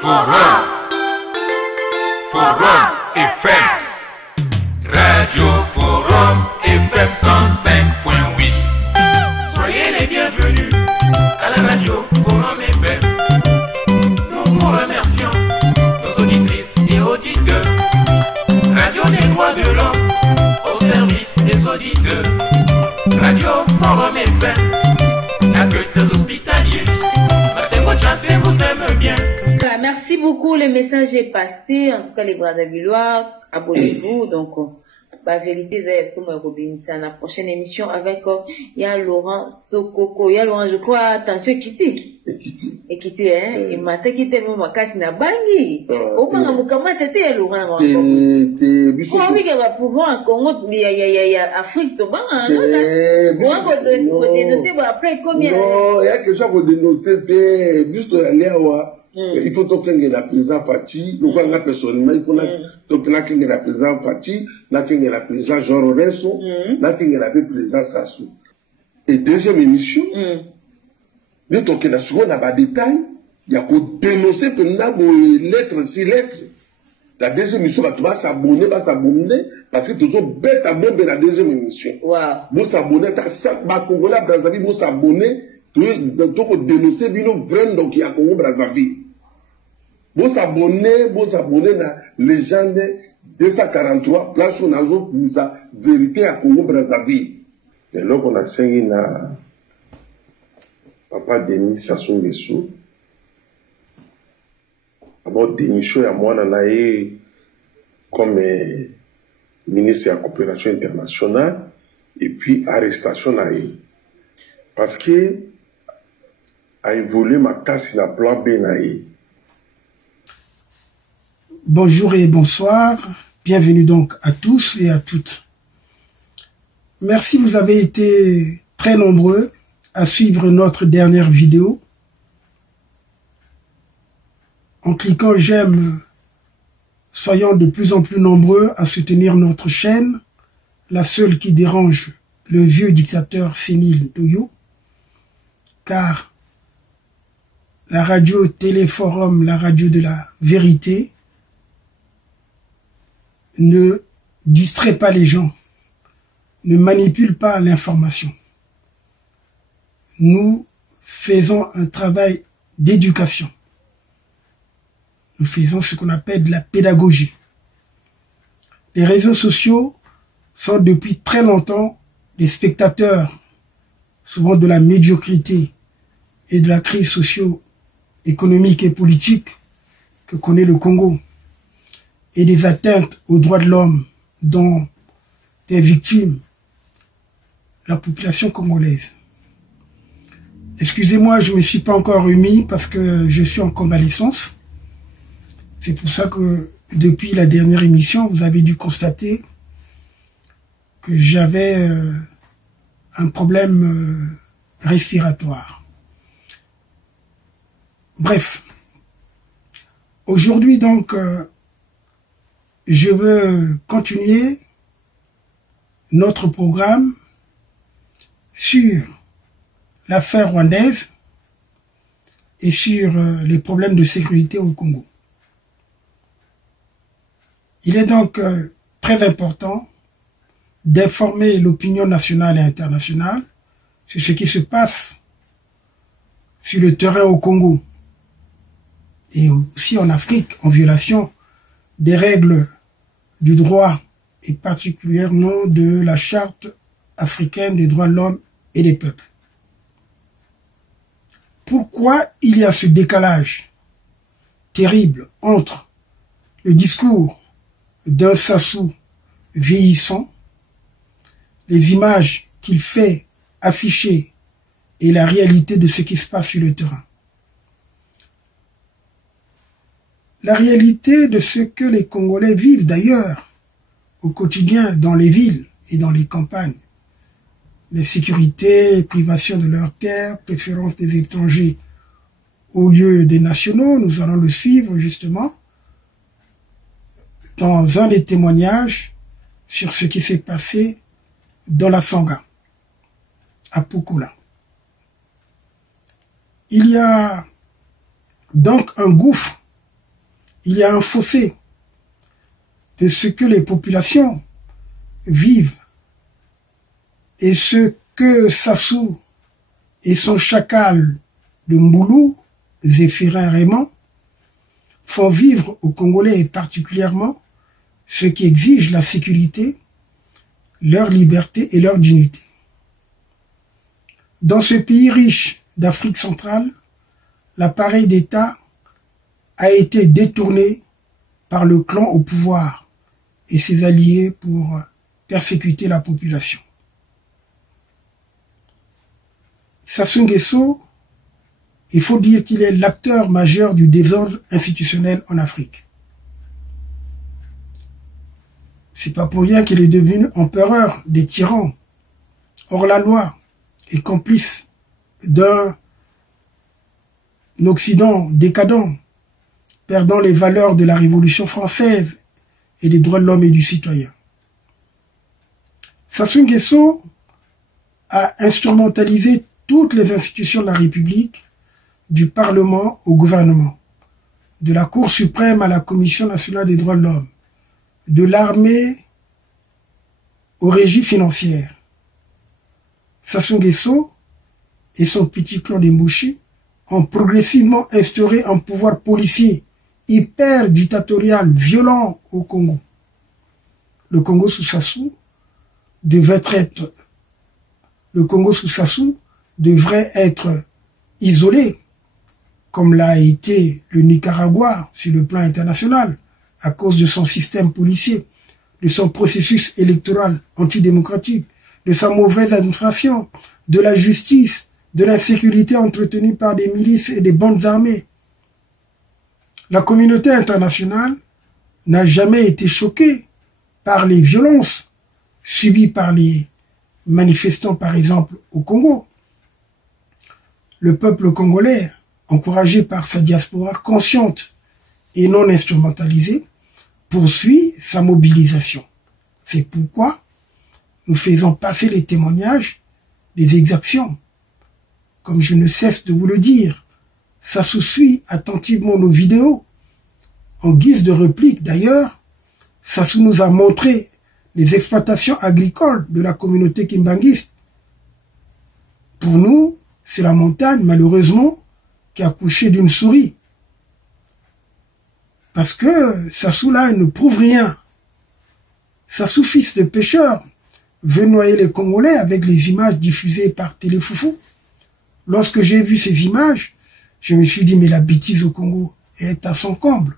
Forum FM. Radio Forum FM 105.8. Soyez les bienvenus à la radio Forum FM. Nous vous remercions, nos auditrices et auditeurs. Radio des droits de l'homme au service des auditeurs. Radio Forum FM, accueil des hospitaliers. Maxime Chassé vous aime bien. Voilà, merci beaucoup, le message est passé. En tout cas, les Brazzavillois, abonnez-vous. Donc, la vérité, c'est ce que la prochaine émission avec il y a Laurent Sokoko, il y a Laurent, je crois, attention, Kitty, hein, il m'a quitté même ma casse na bangi. Au moins, comment t'étais Laurent? Oui, que va pouvoir en Congo, il y a Afrique, tout bon, hein, on va dénoncer après combien? Non, il y a quelque chose pour dénoncer, juste aller à il faut toquer la président Fati, nous avons personnellement, il faut toquer la président Fati, la président Jean Lorenzo, la président Sassou. Et deuxième émission, de toquer la seconde, à bas détail, il y a pour dénoncer pour nous lettres si lettres. La deuxième émission, tu vas s'abonner, parce que toujours bête à bomber la deuxième émission. Vous s'abonner, t'as ça, Congolais, Brazzaville, vous s'abonner, donc dénoncer, bino vraiment, donc il y a Congo, Brazzaville. Vous s'abonnez à légende 243, place où nous avons la vérité à Congo Brazzaville. Et là, on a signé na Papa Denis Sassou Nguesso. D'abord, Denis Chou et moi, on a comme ministre de la coopération internationale, et puis arrestation na parce que a évolué ma casse na plan B na Bonjour et bonsoir, bienvenue donc à tous et à toutes. Merci, vous avez été très nombreux à suivre notre dernière vidéo. En cliquant j'aime, soyons de plus en plus nombreux à soutenir notre chaîne, la seule qui dérange le vieux dictateur sénile d'Oyo, car la radio Téléforum, la radio de la vérité, ne distrait pas les gens, ne manipule pas l'information. Nous faisons un travail d'éducation. Nous faisons ce qu'on appelle de la pédagogie. Les réseaux sociaux sont depuis très longtemps des spectateurs, souvent de la médiocrité et de la crise socio-économique et politique que connaît le Congo, et des atteintes aux droits de l'homme dont est victime la population congolaise. Excusez-moi, je ne me suis pas encore remis parce que je suis en convalescence. C'est pour ça que depuis la dernière émission, vous avez dû constater que j'avais un problème respiratoire. Bref, aujourd'hui donc, je veux continuer notre programme sur l'affaire rwandaise et sur les problèmes de sécurité au Congo. Il est donc très important d'informer l'opinion nationale et internationale sur ce qui se passe sur le terrain au Congo et aussi en Afrique, en violation des règles du droit et particulièrement de la Charte africaine des droits de l'homme et des peuples. Pourquoi il y a ce décalage terrible entre le discours d'un Sassou vieillissant, les images qu'il fait afficher et la réalité de ce qui se passe sur le terrain? La réalité de ce que les Congolais vivent d'ailleurs au quotidien dans les villes et dans les campagnes. L'insécurité, privation de leurs terres, préférence des étrangers au lieu des nationaux, nous allons le suivre justement dans un des témoignages sur ce qui s'est passé dans la Sangha, à Pukula. Il y a donc un gouffre il y a un fossé de ce que les populations vivent et ce que Sassou et son chacal de Mboulou, Zéphirin Raymond, font vivre aux Congolais et particulièrement ceux qui exigent la sécurité, leur liberté et leur dignité. Dans ce pays riche d'Afrique centrale, l'appareil d'État a été détourné par le clan au pouvoir et ses alliés pour persécuter la population. Sassou Nguesso, il faut dire qu'il est l'acteur majeur du désordre institutionnel en Afrique. C'est pas pour rien qu'il est devenu empereur des tyrans, hors la loi et complice d'un Occident décadent, perdant les valeurs de la Révolution française et des droits de l'homme et du citoyen. Sassou Nguesso a instrumentalisé toutes les institutions de la République, du Parlement au gouvernement, de la Cour suprême à la Commission nationale des droits de l'homme, de l'armée aux régies financières. Sassou Nguesso et son petit clan des Mouchi ont progressivement instauré un pouvoir policier hyper dictatorial, violent au Congo. Le Congo sous Sassou devrait être isolé, comme l'a été le Nicaragua sur le plan international, à cause de son système policier, de son processus électoral antidémocratique, de sa mauvaise administration, de la justice, de l'insécurité entretenue par des milices et des bandes armées. La communauté internationale n'a jamais été choquée par les violences subies par les manifestants, par exemple, au Congo. Le peuple congolais, encouragé par sa diaspora consciente et non instrumentalisée, poursuit sa mobilisation. C'est pourquoi nous faisons passer les témoignages des exactions. Comme je ne cesse de vous le dire, Sassou suit attentivement nos vidéos. En guise de réplique d'ailleurs, Sassou nous a montré les exploitations agricoles de la communauté kimbanguiste. Pour nous, c'est la montagne, malheureusement, qui a accouché d'une souris. Parce que Sassou là, il ne prouve rien. Sassou, fils de pêcheur, veut noyer les Congolais avec les images diffusées par Téléfoufou. Lorsque j'ai vu ces images, je me suis dit, mais la bêtise au Congo est à son comble.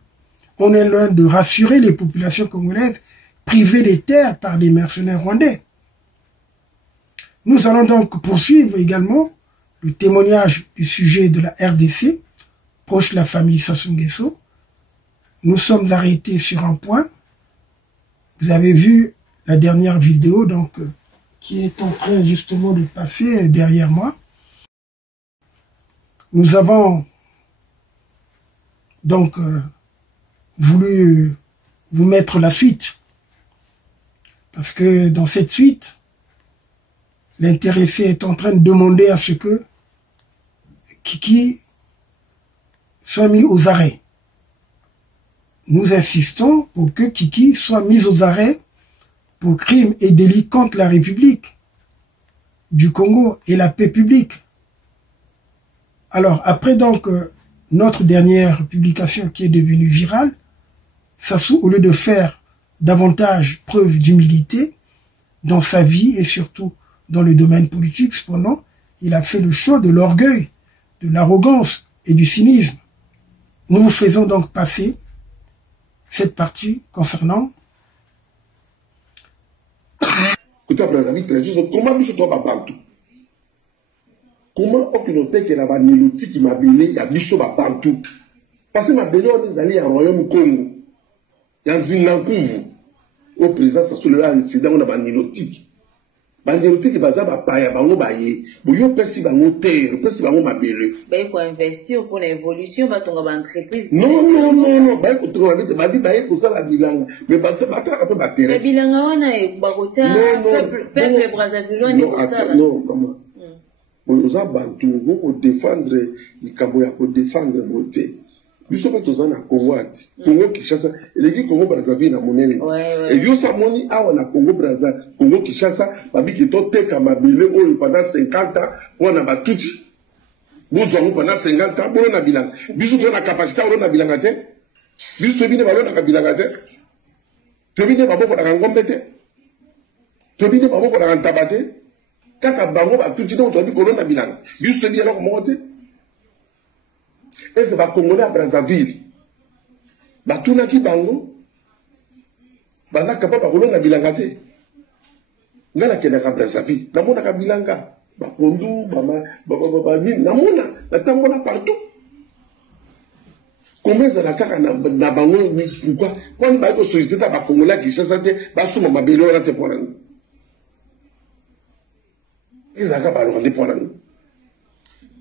On est loin de rassurer les populations congolaises privées des terres par des mercenaires rwandais. Nous allons donc poursuivre également le témoignage du sujet de la RDC, proche de la famille Sassou Nguesso. Nous sommes arrêtés sur un point. Vous avez vu la dernière vidéo donc qui est en train justement de passer derrière moi. Nous avons donc voulu vous mettre la suite parce que dans cette suite, l'intéressé est en train de demander à ce que Kiki soit mis aux arrêts. Nous insistons pour que Kiki soit mis aux arrêts pour crimes et délits contre la République du Congo et la paix publique. Alors, après donc notre dernière publication qui est devenue virale, Sassou, au lieu de faire davantage preuve d'humilité dans sa vie et surtout dans le domaine politique, cependant, il a fait le choix de l'orgueil, de l'arrogance et du cynisme. Nous vous faisons donc passer cette partie concernant comment okinote ke la baniloti qui mabele ya biso ba partout parce que mabele on est allé en royaume Congo ya Zinankuvu au président Sassou là incident on a baniloti qui baza ba paya bango baye boyo pesi bango terre pesi bango mabele ba ko investir pour l'évolution ba tonga ba entreprise non ba ko tonga ba ko sala bilanga mais ba ta peu ba terre bilanga wana e ba ko tia peuple Brazzaville ni ko sala non aux Bantu, pour défendre les Kaboya, pour défendre beauté. biso pe toza na Congo ati Congo Kinshasa eleki Congo Brazzaville na monene et yo sa moni awa na Congo Brazzaville Congo Kinshasa babiki to teka mabele oyo pendant 50 ans wana batuti bozwa ngo pendant 50 ans bolo na bilanga biso to na capacité olo na bilanga te biso to bine balo na bilanga te to bine baboko na ngombe te to bine baboko na ntabate kaka bango batuti donc to bi kolo na bilanga biso to bi alors mo te. Et c'est pas Congolais à Brazzaville. Batuna ki bango. Baza capable de rouler na bilangate. Ngana kena ka Brazzaville. Namona ka bilanga. Ba pondu, ba ni namona. Na tambola partout. Combien ça na kaka na bango pourquoi? Quand ba ko solliciter ba Congolais qui cherchent te ba suma mabelo na te poranga. Ils a ka le pour poranga.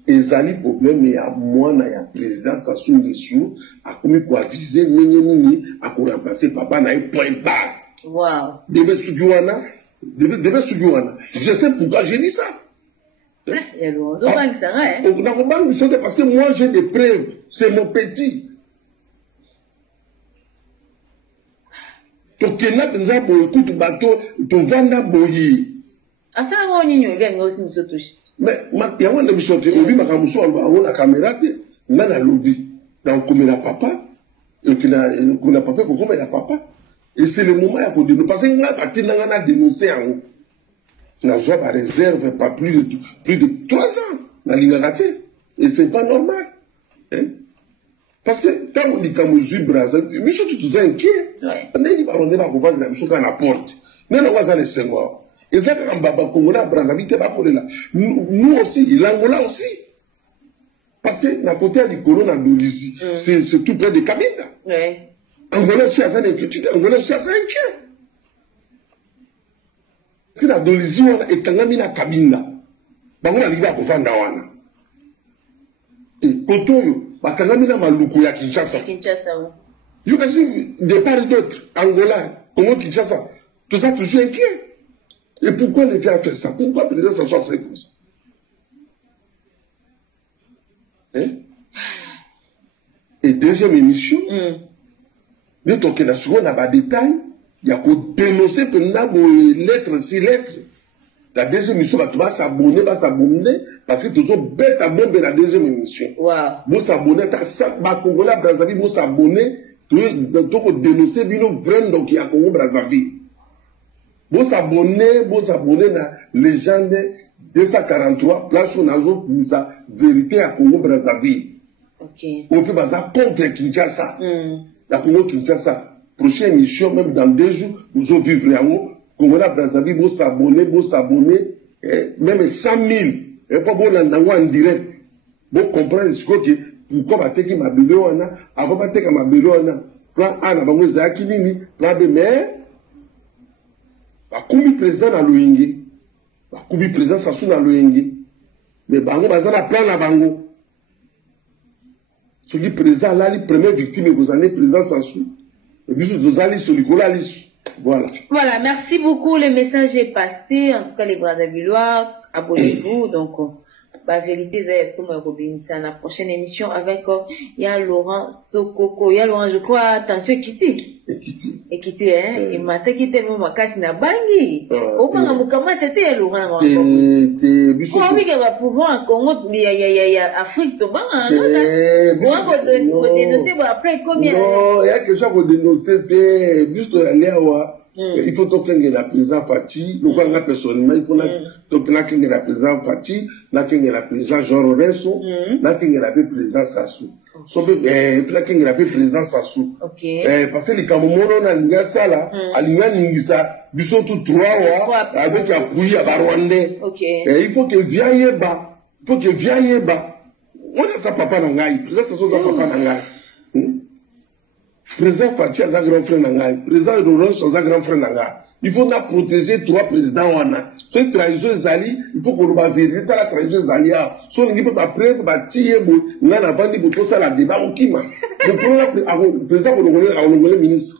Ezali problème ya mwana ya président Sassou Nguesso a commis quoi viser nini a ko remplacer papa na point barre. Wow. Debe sugiwana. Je sais pourquoi j'ai dit ça. Il y a le ça hein. Parce que moi j'ai des preuves, c'est mon petit. To kena penza bo tout bateau to vanda boyi. Asa ngo nyinyo bien ngosi msotoshi. Mais il y a un émission qui obi makamuso on a caméra na na lobby donc comme la papa et qu'on a papa comme la papa et c'est le moment à dire parce que nga parti na na dénoncer en na joie par réserve pas plus de 3 ans na liberté et c'est pas normal hein parce que quand on dit comme Jules Brazzaville mais surtout tout ça inquiet on dit ba on va comprendre la mission quand la porte mais on va ça les Senghor. Et ça, quand Baba Congola, Brazzaville, nous aussi, l'Angola aussi. Parce que, na côté du Corona d'Olizi, c'est tout près de Kabinda. Ouais. Angola, c'est assez inquiétude, Angola, c'est assez inquiet. Si la d'Olizi, on a étangami na Kabinda. On a l'idée à Kovanda wana. Et, Kotoyo, bakangami na Maluku ya Kinshasa. Kinshasa, oui. You can see, de part et d'autre, Angola, Congo, Kinshasa, tout ça toujours inquiet. Et pourquoi les gars fait ça? Pourquoi le président s'en fait comme ça? Hein? Et deuxième émission, dès qu'on a souvent un détail, il y a qu'au dénoncer pendant lettres, 6 lettres. La deuxième émission, tu vas s'abonner, parce que toujours bête à bomber la deuxième émission. Vous s'abonner, tu as Congolais Brazzaville, vous s'abonner, tu vas dénoncer, vraiment, donc il y a Congo Brazzaville. Vous s'abonnez na légende 243 place où nazo sa vérité à Congo Brazzaville. OK. On peut baser contre Kinshasa. La Congo Kinshasa. Prochaine émission même dans 2 jours vous allez vivre en haut Congo Brazzaville vous s'abonner même 100 000 et pas bon en direct. Vous comprenez ce que pourquoi bateki mabelo wana avant bateka mabelo wana plan A na bango zaki nini plan B mais bakubi président na loyenge bakubi président Sassou na loyenge mais bango baza na plan na bango soki président lali première victime ekozane président Sassou et biso tozali solikolo ali voilà merci beaucoup le message est passé en tout cas les Brazzavillois abonnez-vous donc la vérité c'est ce qu'on va la prochaine émission avec il y a Laurent Sokoko, il y a Laurent je crois attention Kiti hein il m'a quitté tellement ma casse na bangi au moins mukama tete Laurent biso oui que va pouvoir en Congo il y a Afrique to banga on va dénoncer après combien non il y a quelque chose à dénoncer juste aller à il faut que la président Fati, nous avons personnellement, il faut que la président Fati, la président Jean Lorenzo, la président Sassou. Il faut que la président Sassou. Parce que les Camerounais, on a l'ingé ça là, à l'ingé ça, ils sont tous 3 avec appui à Barwandais. Il faut que vienne bas, on a sa papa nangai, président Sassou sa papa nangai. Président Fati a un grand frère Nangai, président Lorenzo a un grand frère Nangai. Il faut protéger 3 présidents wana. Cette trahison Zali, il faut qu'on va vérifier la trahison Zali. Si on ne peut pas prendre, on a vendu pour tout ça la débat au Kima. Le président le ministre.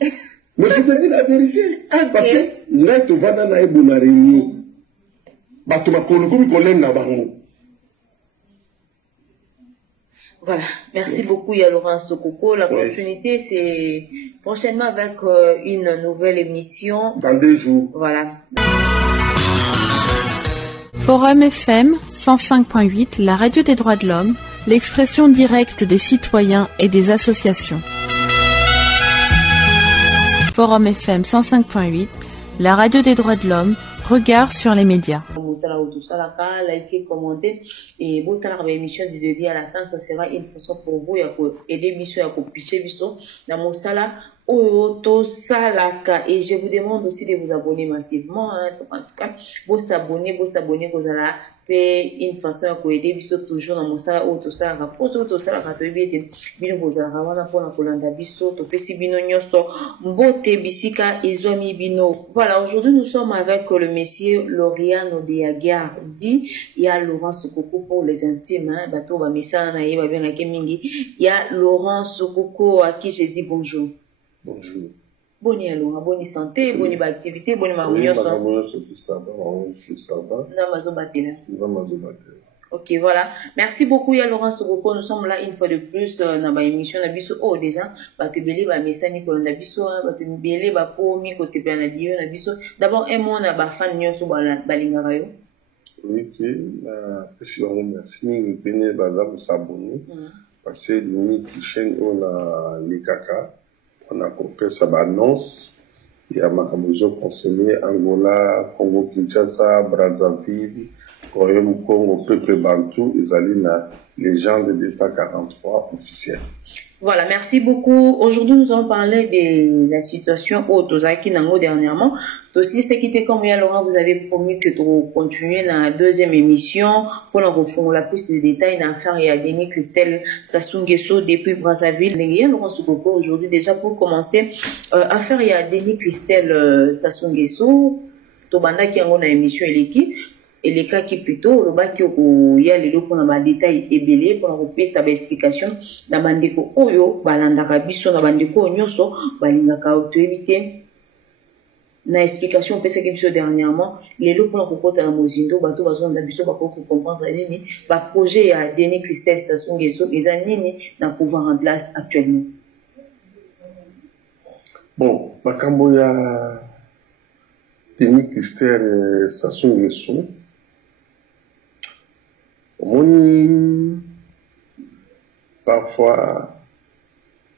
Mais je te dis la vérité. Parce que nous avons vendu à une réunion. Voilà, merci beaucoup, il y a Laurent Sokoko. La continuité, c'est prochainement avec une nouvelle émission. Dans 2 jours. Voilà. Forum FM 105.8, la radio des droits de l'homme, l'expression directe des citoyens et des associations. Forum FM 105.8, la radio des droits de l'homme, regard sur les médias. Likez, commentez et vous avez l'émission du début à la fin, ça sera une façon pour vous aider l'émission à picher dans mon sala Oyoto Salaka. Et je vous demande aussi de vous abonner massivement, en tout cas, vous abonner, vous allez faire une façon à aider biso toujours dans mon sala Oyoto Salaka. Pour Oyoto Salaka, tu bien bino vous allez avoir pour la kolanda biso, to pesi bino nyoso, mbote bisika izomi bino. Voilà, aujourd'hui nous sommes avec le monsieur Lauriano Deagar dit, il y a Laurent Sokoko pour les intimes, hein, bateau va misana et va bien à Kemingi. Il y a Laurent Sokoko à qui j'ai dit bonjour. Bonjour. Bonne Laurent, bonne santé, bonne activité, bonne mariage. Ok, voilà. Merci beaucoup, il y a Laurent Sokoko. Nous sommes là une fois de plus dans l'émission. Nabiso, oh, déjà, Batebele, Messani, Nabiso, Batebele, Bapo, Miko, Sepianadio, Nabiso. D'abord, un mot, na fan nyoso, Balingarayo. Oui, je vous remercie. Nous venons pour s'abonner. Parce que nous, chaîne, on a les caca. On a fait sa annonce. Il y a Makamozo conseillé Angola, Congo Kinshasa, Brazzaville, Congo, peuple Bantou, ils allaient la légende 243 officielle. Voilà, merci beaucoup. Aujourd'hui, nous allons parler de la situation au Tozaki Nango dernièrement. Aussi, ce qui était comme Laurent, vous avez promis que tu continuer dans la deuxième émission pour en refondre la plus de détails dans l'affaire et à Denis Christelle Sassou-Nguesso depuis Brazzaville. Laurent Sokoko, aujourd'hui, déjà pour commencer, affaire et à Denis Christelle Sassou-Nguesso, Tobanda qui a une émission éléki. Et les cas qui plutôt, le bas qui y a les lots pour avoir des détails ébélés, pour avoir sa explication, dans bandeko oyo, balandaka biso, dans bandeko nyoso, balingaka auto éviter. Na explication, peut-être que biso dernièrement, les lots pour avoir côté à Mozindo, bateau bazon da biso, pour comprendre nini, ba projet à Denis Christelle Sassou Nguesso, les années dans pouvoir en place actuellement. Bon, makambo ya Denis Christelle Sassou Nguesso. Parfois,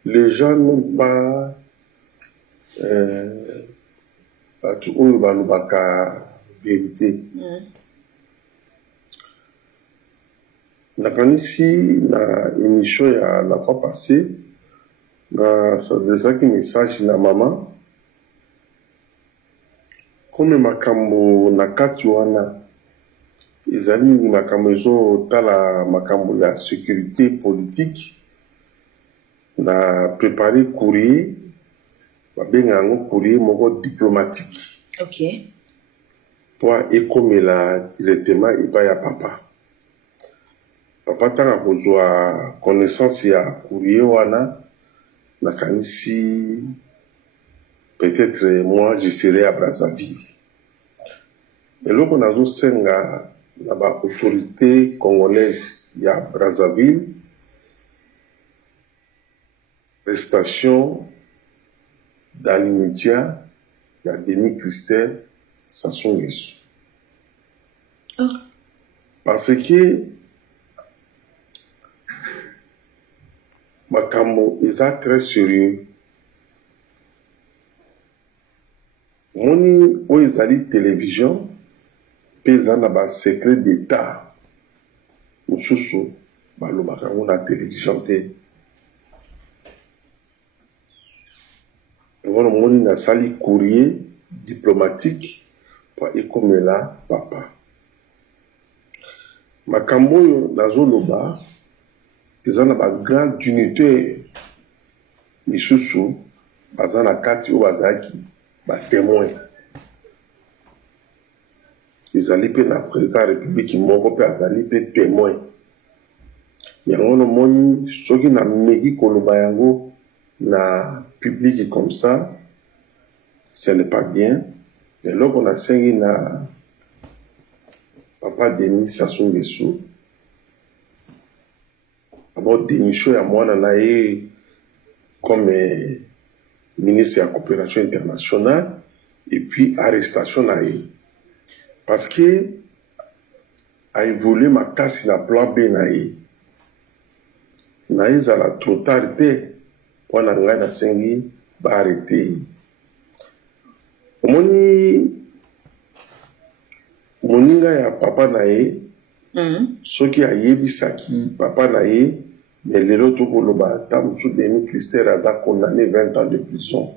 les gens n'ont pas tout le vérité. Ici, dans l'émission la fois passée, dans des messages na maman, comme makambo na katuana. Les amis makambo tala makambo la sécurité politique na préparé courrier babenga courrier moko diplomatique. OK. Pour écomer directement et pas ya papa. Papa tanga kozwa connaissance ya courrier wana na kanisi peut-être moi je serai à Brazzaville. Et là on a senga la autorité congolaise, il y a Brazzaville, prestation dans l'immédiat, il y a Denis Christelle Sassou Nguesso. Parce que makambo est très sérieux. Moni o ezali télévision. Pezana ba secret d'état mususu balobaka na télévision te ngona moni na sali courrier diplomatique pour ekomela papa makambo yo nazoloba ezana ba grand unité misusu bazana kati o bazaki ba témoin. Ils allaient payer la président de la République qui m'ont payer témoin. Mais on a moni, ceux qui n'a mégi kolobayango na public comme ça, ce n'est pas bien. Mais là on a signé na papa Denis Sassou Nguesso, d'abord démission à moi comme ministre de la coopération internationale et puis arrestation naïe parce que a évolué ma casse na plan B naïe naïe la trop tard pour na ngai na sengi ba arrêter moninga ya papa naïe soki ayebisaki papa naïe mais lelo tokoloba ta mosusu Denis Christelle aza condamné 20 ans de prison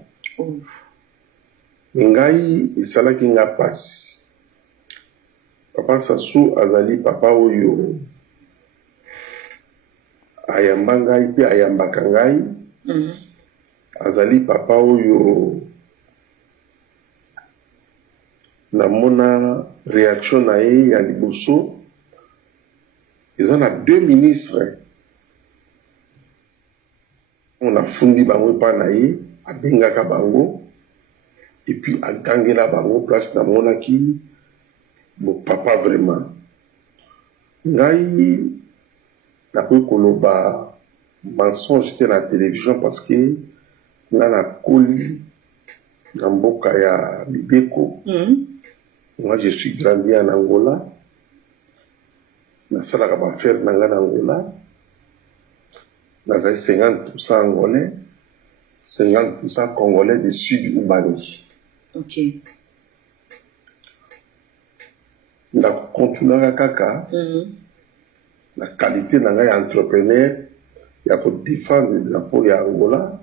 ngai esalaki nga pasi papa Sassou azali papa oyo ayamba ngai mpe ayambaka ngai azali papa oyo namona réaction na ye ya liboso eza na 2 ministres on a fundi bango pa na ye abengaka bango et puis agangela bango place na monaki bon papa vraiment ngai nakoki koloba mensonge te na télévision parce que nga na koli na mboka ya Bibeko moi je suis grandi en Angola nasalaka bafere na nga na Angola nazali 50% angolais 50% congolais du sud Ubani. Ok. Nakokontinua kaka la qualité na ngai entrepreneur ya ko défendre le drapeau ya Angola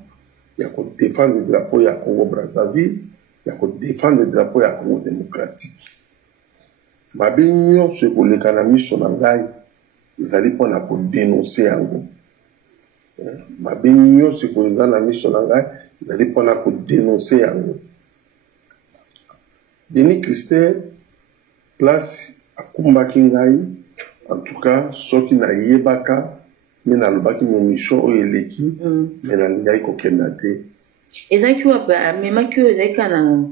ya ko défendre le drapeau ya Congo Brazzaville ya ko défendre le drapeau ya Congo démocratique mabe nyonso ekoleka na miso na ngai ezali mpona kodénonce yango mabe nyonso ekoleza na miso na ngai ezali mpona kodénonce yango Denis Christelle place akumbaki ngai en tout cas soki nayebaka me nalobaki na émission oyo eleki me nalingai kokenda te ezalaki amemaki oyo ezalaki na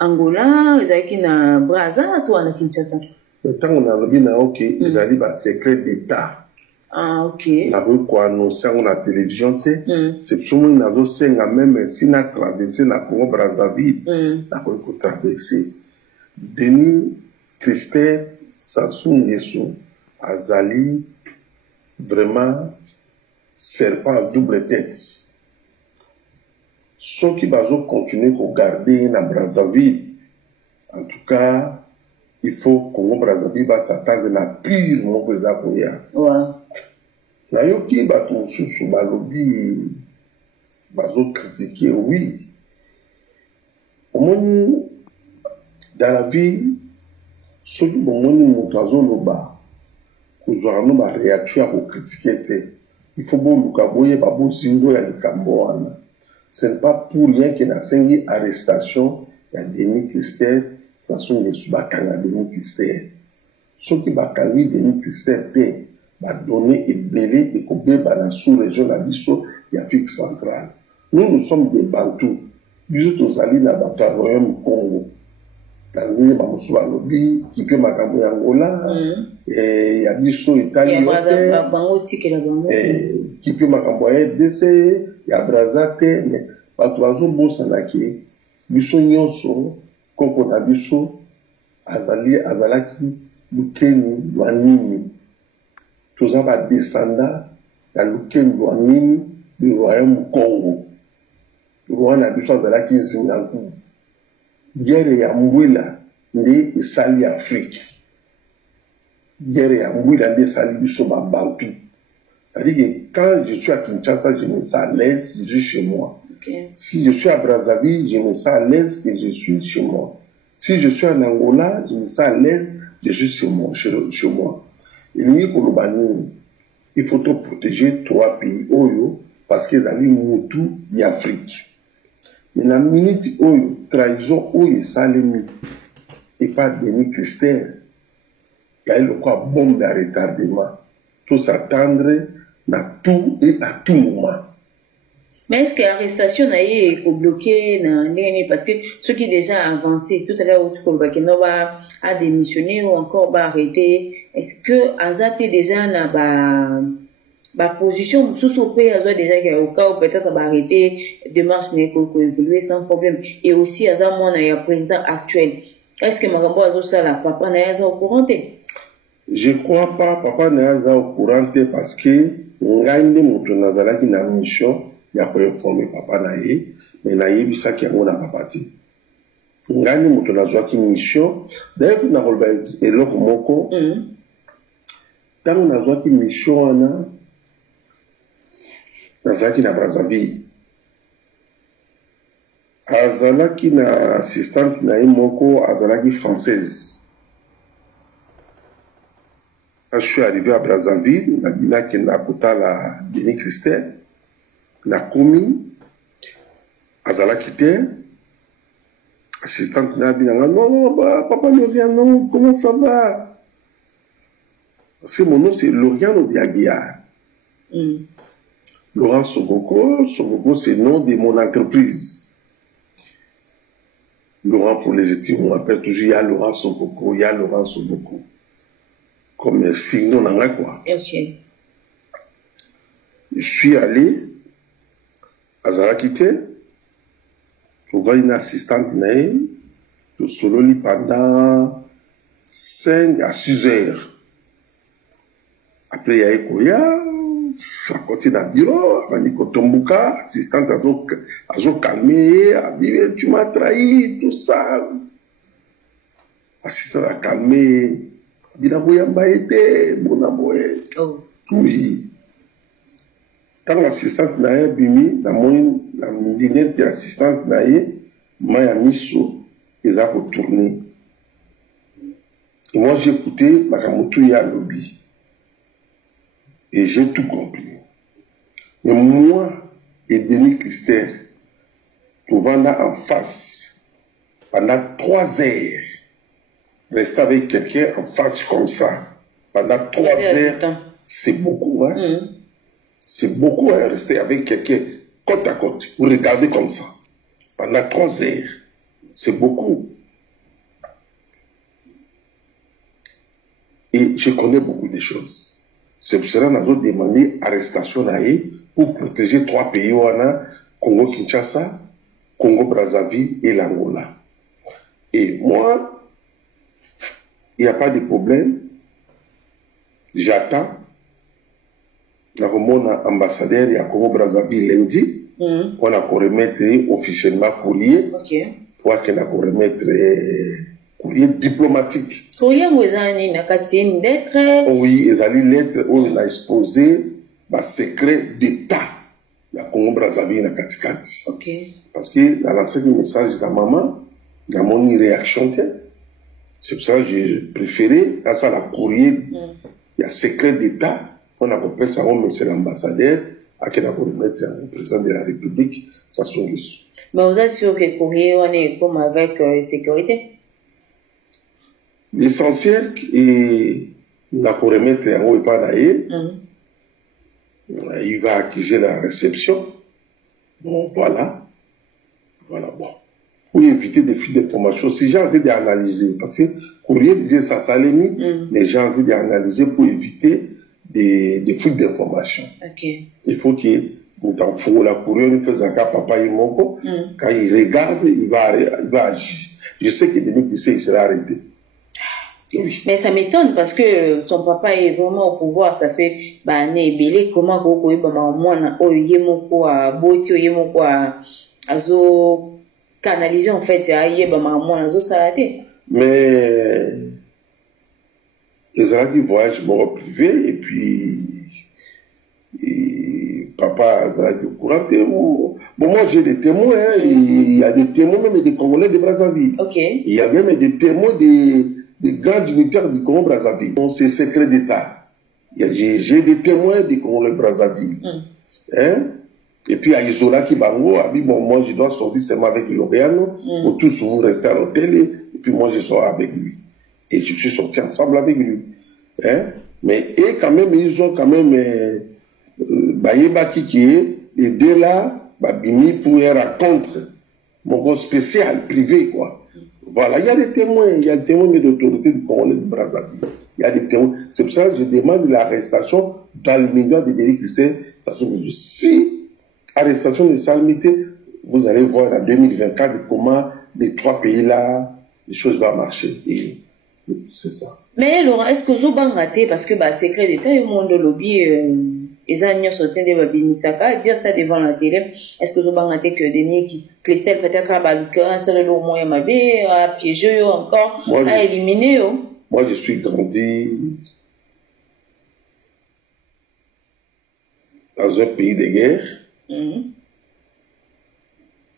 Angola ezalaki na Brazza to na Kinshasa ntango nalobi na oke ezali basecret d'état ok nakoki koannonce yango na télévision te c'est somo nazosenga même si na traverse na Congo Brazzaville nakoki kotraverse Denis Christelle Sassou Nguesso azali vraiment serpent à double tête soki bazo continuer ko garder na Brazzaville en tout cas il faut Congo Brazzaville va s'attendre na pire moko eza koya nayoki bato mosusu balobi bazo critiquer oui omoni dans la vie soki bomoni moto azoloba kozwaka no baréaction ya kokritike te il faut boluka boyeba bozindo ya likambo wana ce n'est pas pour rien que nasengi arrestation ya Denis Christelle Sassou Nguesso bakanga Denis Christelle soki bakangi Denis Christelle te badonné ebele ekobeba na sous-région na biso ya Afrique centrale nous sommes des Bantous biso tozali na bato ya Royaume Congo tangi bamosusu balobi kipe makambo ya Angola ya biso etali kipe makambo ya RDC ya Brazza te mais bato bazobosanaki biso nyonso koko na biso azalaki lukeni lwa nini toza badescenda ya lukeni lwa nini du Royaume Congo Rwanda biso azalaki nzinga nkuvu guerre ya mbwila nde esali Afrique guerre ya mbwila nde esali biso babantu c'est-à-dire que quand je suis à Kinshasa je me sens à l'aise je suis chez moi si je suis à Brazzaville je me sens à l'aise que je suis chez moi si je suis en Angola je me sens à l'aise je suis chez moi il faut protéger 3 pays oyo parce que ezali mutu ya Afrique mais la minute oyo trahison oyo esalemi et pas Denis Christelle il y a le quoi bombe à retardement tout s'attendre na tout et à tout moment. Mais est-ce que l'arrestation est bloquée parce que ceux qui déjà avancé tout à l'heure a démissionné ou encore arrêté, est-ce que Azate déjà n'a ma position, sous ce pays, déjà, au cas où peut-être, ça va arrêter, démarche n'est évoluer sans problème. Et aussi, à ça, moi, il y a un président actuel. Est-ce que Marambo a ça, là, papa n'a pas au courant? Je crois pas, papa n'a pas au courant parce que, ngande moto nazala qui na mission, il y a pas informé papa naïe, mais naïe, bisa qui a mon apapati. Ngande moto nazala qui mission, d'ailleurs, on a relevé, et l'autre moko, quand on a joué une mission, nazalaki na Brazzaville. Azalaki na assistante na moko, azalaki française. Quand je suis arrivé à Brazzaville, na bina ki na kota la Denis Christel, na komi, azalaki te, assistante na bina, non, papa Loriano, comment ça va? Parce que mon nom c'est Loriano Diaguiar. Laurent Sokoko, c'est le nom de mon entreprise. Laurent pour les études, on m'appelle toujours, il y a Laurent Sokoko, il y a Laurent Sokoko. Comme signe, on en a quoi. Ok. Je suis allé à Zarakite, pour voir une assistante naïe, de Sololi pendant 5 à 6 heures. Après, il y a Ekoya, à côté d'un bureau, Avani Kotombuka, assistante à zo calmer, a dit, tu m'as trahi, tout ça. Assistante à calmer, Binaboya Mbaete, Bonaboye. Oh. Oui. Quand l'assistante n'a bimi, la dinette assistante n'a m'a mis ils ont retourné. Et moi, j'ai écouté Makamoto ya lobby. Et j'ai tout compris. Mais moi et Denis Christel, trouvant là en face, pendant 3 heures, rester avec quelqu'un en face comme ça, pendant 3 heures, c'est beaucoup, hein? C'est beaucoup, hein, rester avec quelqu'un côte à côte, vous regardez comme ça, pendant 3 heures, c'est beaucoup. Et je connais beaucoup de choses. C'est pour cela que nous avons demandé arrestation pour protéger 3 pays, Congo-Kinshasa, Congo-Brazzaville et l'Angola. Et moi, il n'y a pas de problème. J'attends. Mon ambassadeur à Congo-Brazzaville lundi, on a remettre officiellement courrier, pour qu'on a remettre courrier diplomatique. Courrier, vous avez une lettre. Oui, ils ont une lettre où on a exposé le secret d'État de Congo-Brazzaville na Katikati. Parce que dans l'enseignement message de la maman, il y a mon réaction. C'est pour ça que j'ai préféré, dans ça, la courrier, il y a secret d'État. On a compris ça, c'est l'ambassadeur, à qui on a remettre le président de la République, ça sont les. Mais vous êtes sûr que le courrier, on est comme avec sécurité? L'essentiel, et la pour remettre en haut et pas d'ailleurs, il va accuser la réception. Bon, voilà. Voilà, bon. Pour éviter des fuites d'informations, si j'ai envie d'analyser, parce que courrier disait ça, ça l'est mis, mais j'ai envie d'analyser pour éviter des fuites d'informations. Il faut que, dans la courrier, il fait un cas, papa et mon quand il regarde, il va agir. Je sais que Denis Christel, il sera arrêté. Oui. Mais ça m'étonne parce que son papa est vraiment au pouvoir, ça fait belé comment ko mwana oyo moko a boti oyo moko a azo canaliser en fait ya yeba mwana azo salate. Mais ils ont qui voyage bon privé et puis papa a été au courant. Bon, moi j'ai des témoins, hein, il y a des témoins même des Congolais de Brazzaville. Il y a même des témoins des grands dignitaires du Congo-Brazzaville. C'est secret d'État. J'ai des témoins du Congo-Brazzaville. Hein? Et puis à Isola Kibango a dit, bon, moi je dois sortir seulement avec Loriano, pour tous vous rester à l'hôtel, et puis moi je sors avec lui. Et je suis sorti ensemble avec lui. Hein? Mais et quand même, ils ont quand même Bayeba Kiki, et de là, Bimi pour un rencontre, mon spécial, privé, quoi. Voilà, il y a des témoins d'autorité du Congo de Brazzaville. il y a des témoins. C'est pour ça que je demande l'arrestation dans le milieu des délits chrétiens. Si arrestation de salubrité, vous allez voir en 2024 comment les 3 pays-là, les choses vont marcher. Et c'est ça. Mais Laurent, est-ce que vous avez raté parce que secret d'État et le monde de lobby, les agneaux sont dire ça devant la télé. Est-ce que vous avez raté que Denis Christelle peut-être à Baluka, c'est le moyen mabé, à piéger encore, à éliminer? Moi, je suis grandi dans un pays de guerre.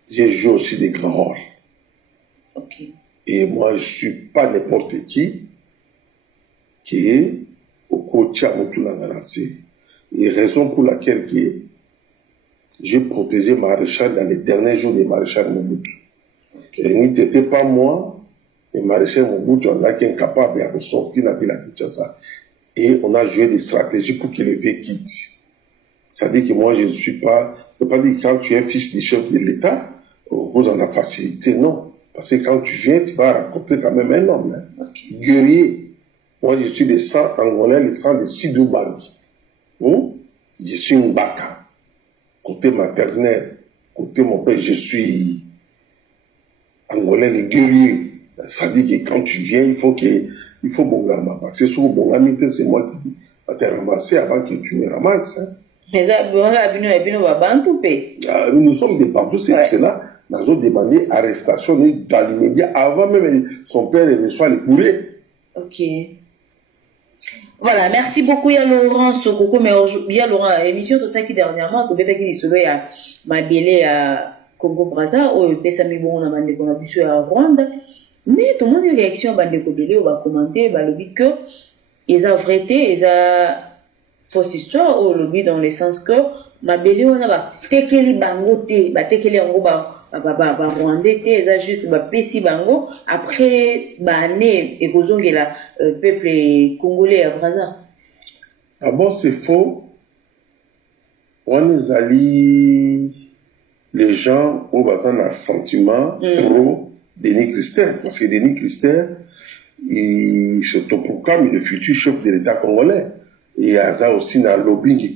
J'ai joué aussi des grands rôles. Okay. Et moi, je suis pas n'importe qui est au côté à Moutoulanganassi. Et raison pour laquelle j'ai protégé Maréchal dans les derniers jours de Maréchal Mobutu. Okay. Et n'était pas moi, et Maréchal Mobutu a été incapable de sortir de la ville à Kinshasa. Et on a joué des stratégies pour que le vieux quitte. C'est-à-dire que moi, je ne suis pas, c'est pas dit que quand tu es fils du chef de l'État, vous en a facilité, non. Parce que quand tu viens, tu vas raconter quand même un homme, hein. Okay. Guerrier. Moi, je suis des sang angolais, le sang de Sidou Bangi. Je suis une baka. Côté maternel, côté mon père, je suis angolais, le guerrier. Ça dit que quand tu viens, il faut Bongama. Parce que sur Bongama, c'est moi qui dis, va te ramasser avant que tu me ramasses, hein. Mais nous sommes des partout, c'est cela. Nous avons demandé arrestation dans l'immédiat avant même son père reçoit les courriers. Ok. Voilà, merci beaucoup, Laurent Sokoko. Mais il y a Laurent, émission tout ça qui dernièrement, tu veux qu'il soit à Mabélé à Congo Brazza, ou Pessami Bon, on a demandé qu'on a vu sur la Rwanda. Mais tout le monde a réaction, on va commenter, le but que, ils ont vérité, ils ont fausse histoire, ou le but dans le sens que, Mabélé, on a tekeli bangote, tekeli ango Rwandais, ils ont juste pessi bango, après, né, et la peuple congolais à Brazza. D'abord, c'est faux. On est allés, les gens ont besoin d'un sentiment pro Denis Christelle. Parce que Denis Christelle, il se proclame le futur chef de l'État congolais. Et il y a aussi un lobbying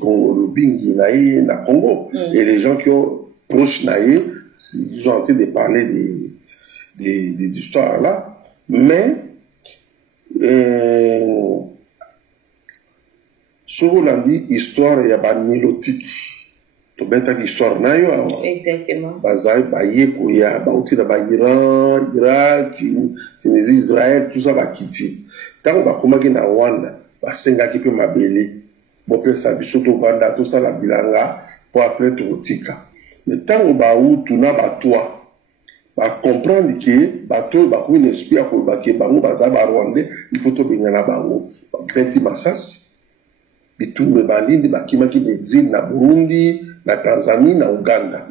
na Congo. Et les gens qui ont proche naïe, ils ont en train de parler des histoires là. Mais, sur l'andi, histoire, il y a pas nilotique. Tu bête histoire naïe. Exactement. Bazaï, baïe, kouya, baouti da Iran, Irak, Tunisie, Israël, tout ça va quitter. Tant qu'on va commencer na Rwanda, basenga qui peut m'abéler, bon peut s'habiller tout Rwanda, tout ça la bilanga, pour après tout tika. Mais tant qu'on va où tout n'a pas toi, va comprendre que bateau va pour une esprit à pour baquer bango bazaba Rwandais, il faut tout bien là bango, petit massas, et tout le bandit de bakima qui exil na Burundi, na Tanzanie, na Uganda,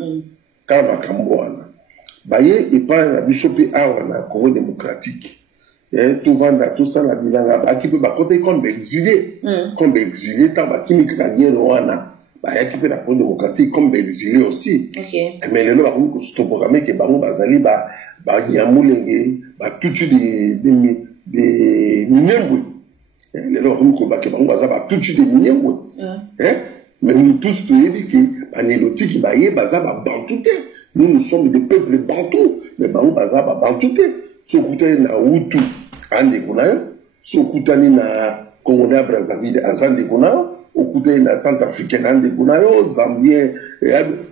quand va Cambouana. Baye et pas la bichopi awa na Congo démocratique. Et tout vendre tout ça la bilanga, qui peut ba côté comme exilé, tant ba qui mi gagner Rwanda. Bah, il y a la Congo démocratique comme exilé aussi. Okay. Mais les gens qui sont programmés, qui sont bazali, yamulenge, tout des minembouis. Les gens qui sont bazali, tout des minembouis. Mais nous tous, tu dis que, Néloti qui baye, bazaba bantouté. Nous sommes des peuples bantous, mais bazaba bantouté. Sokoutani na Hutu, ande kunayo. Sokoutani na Congo Brazzaville, azande kunayo. Au côté de la Centrafricaine, de Gounayo, Zambien,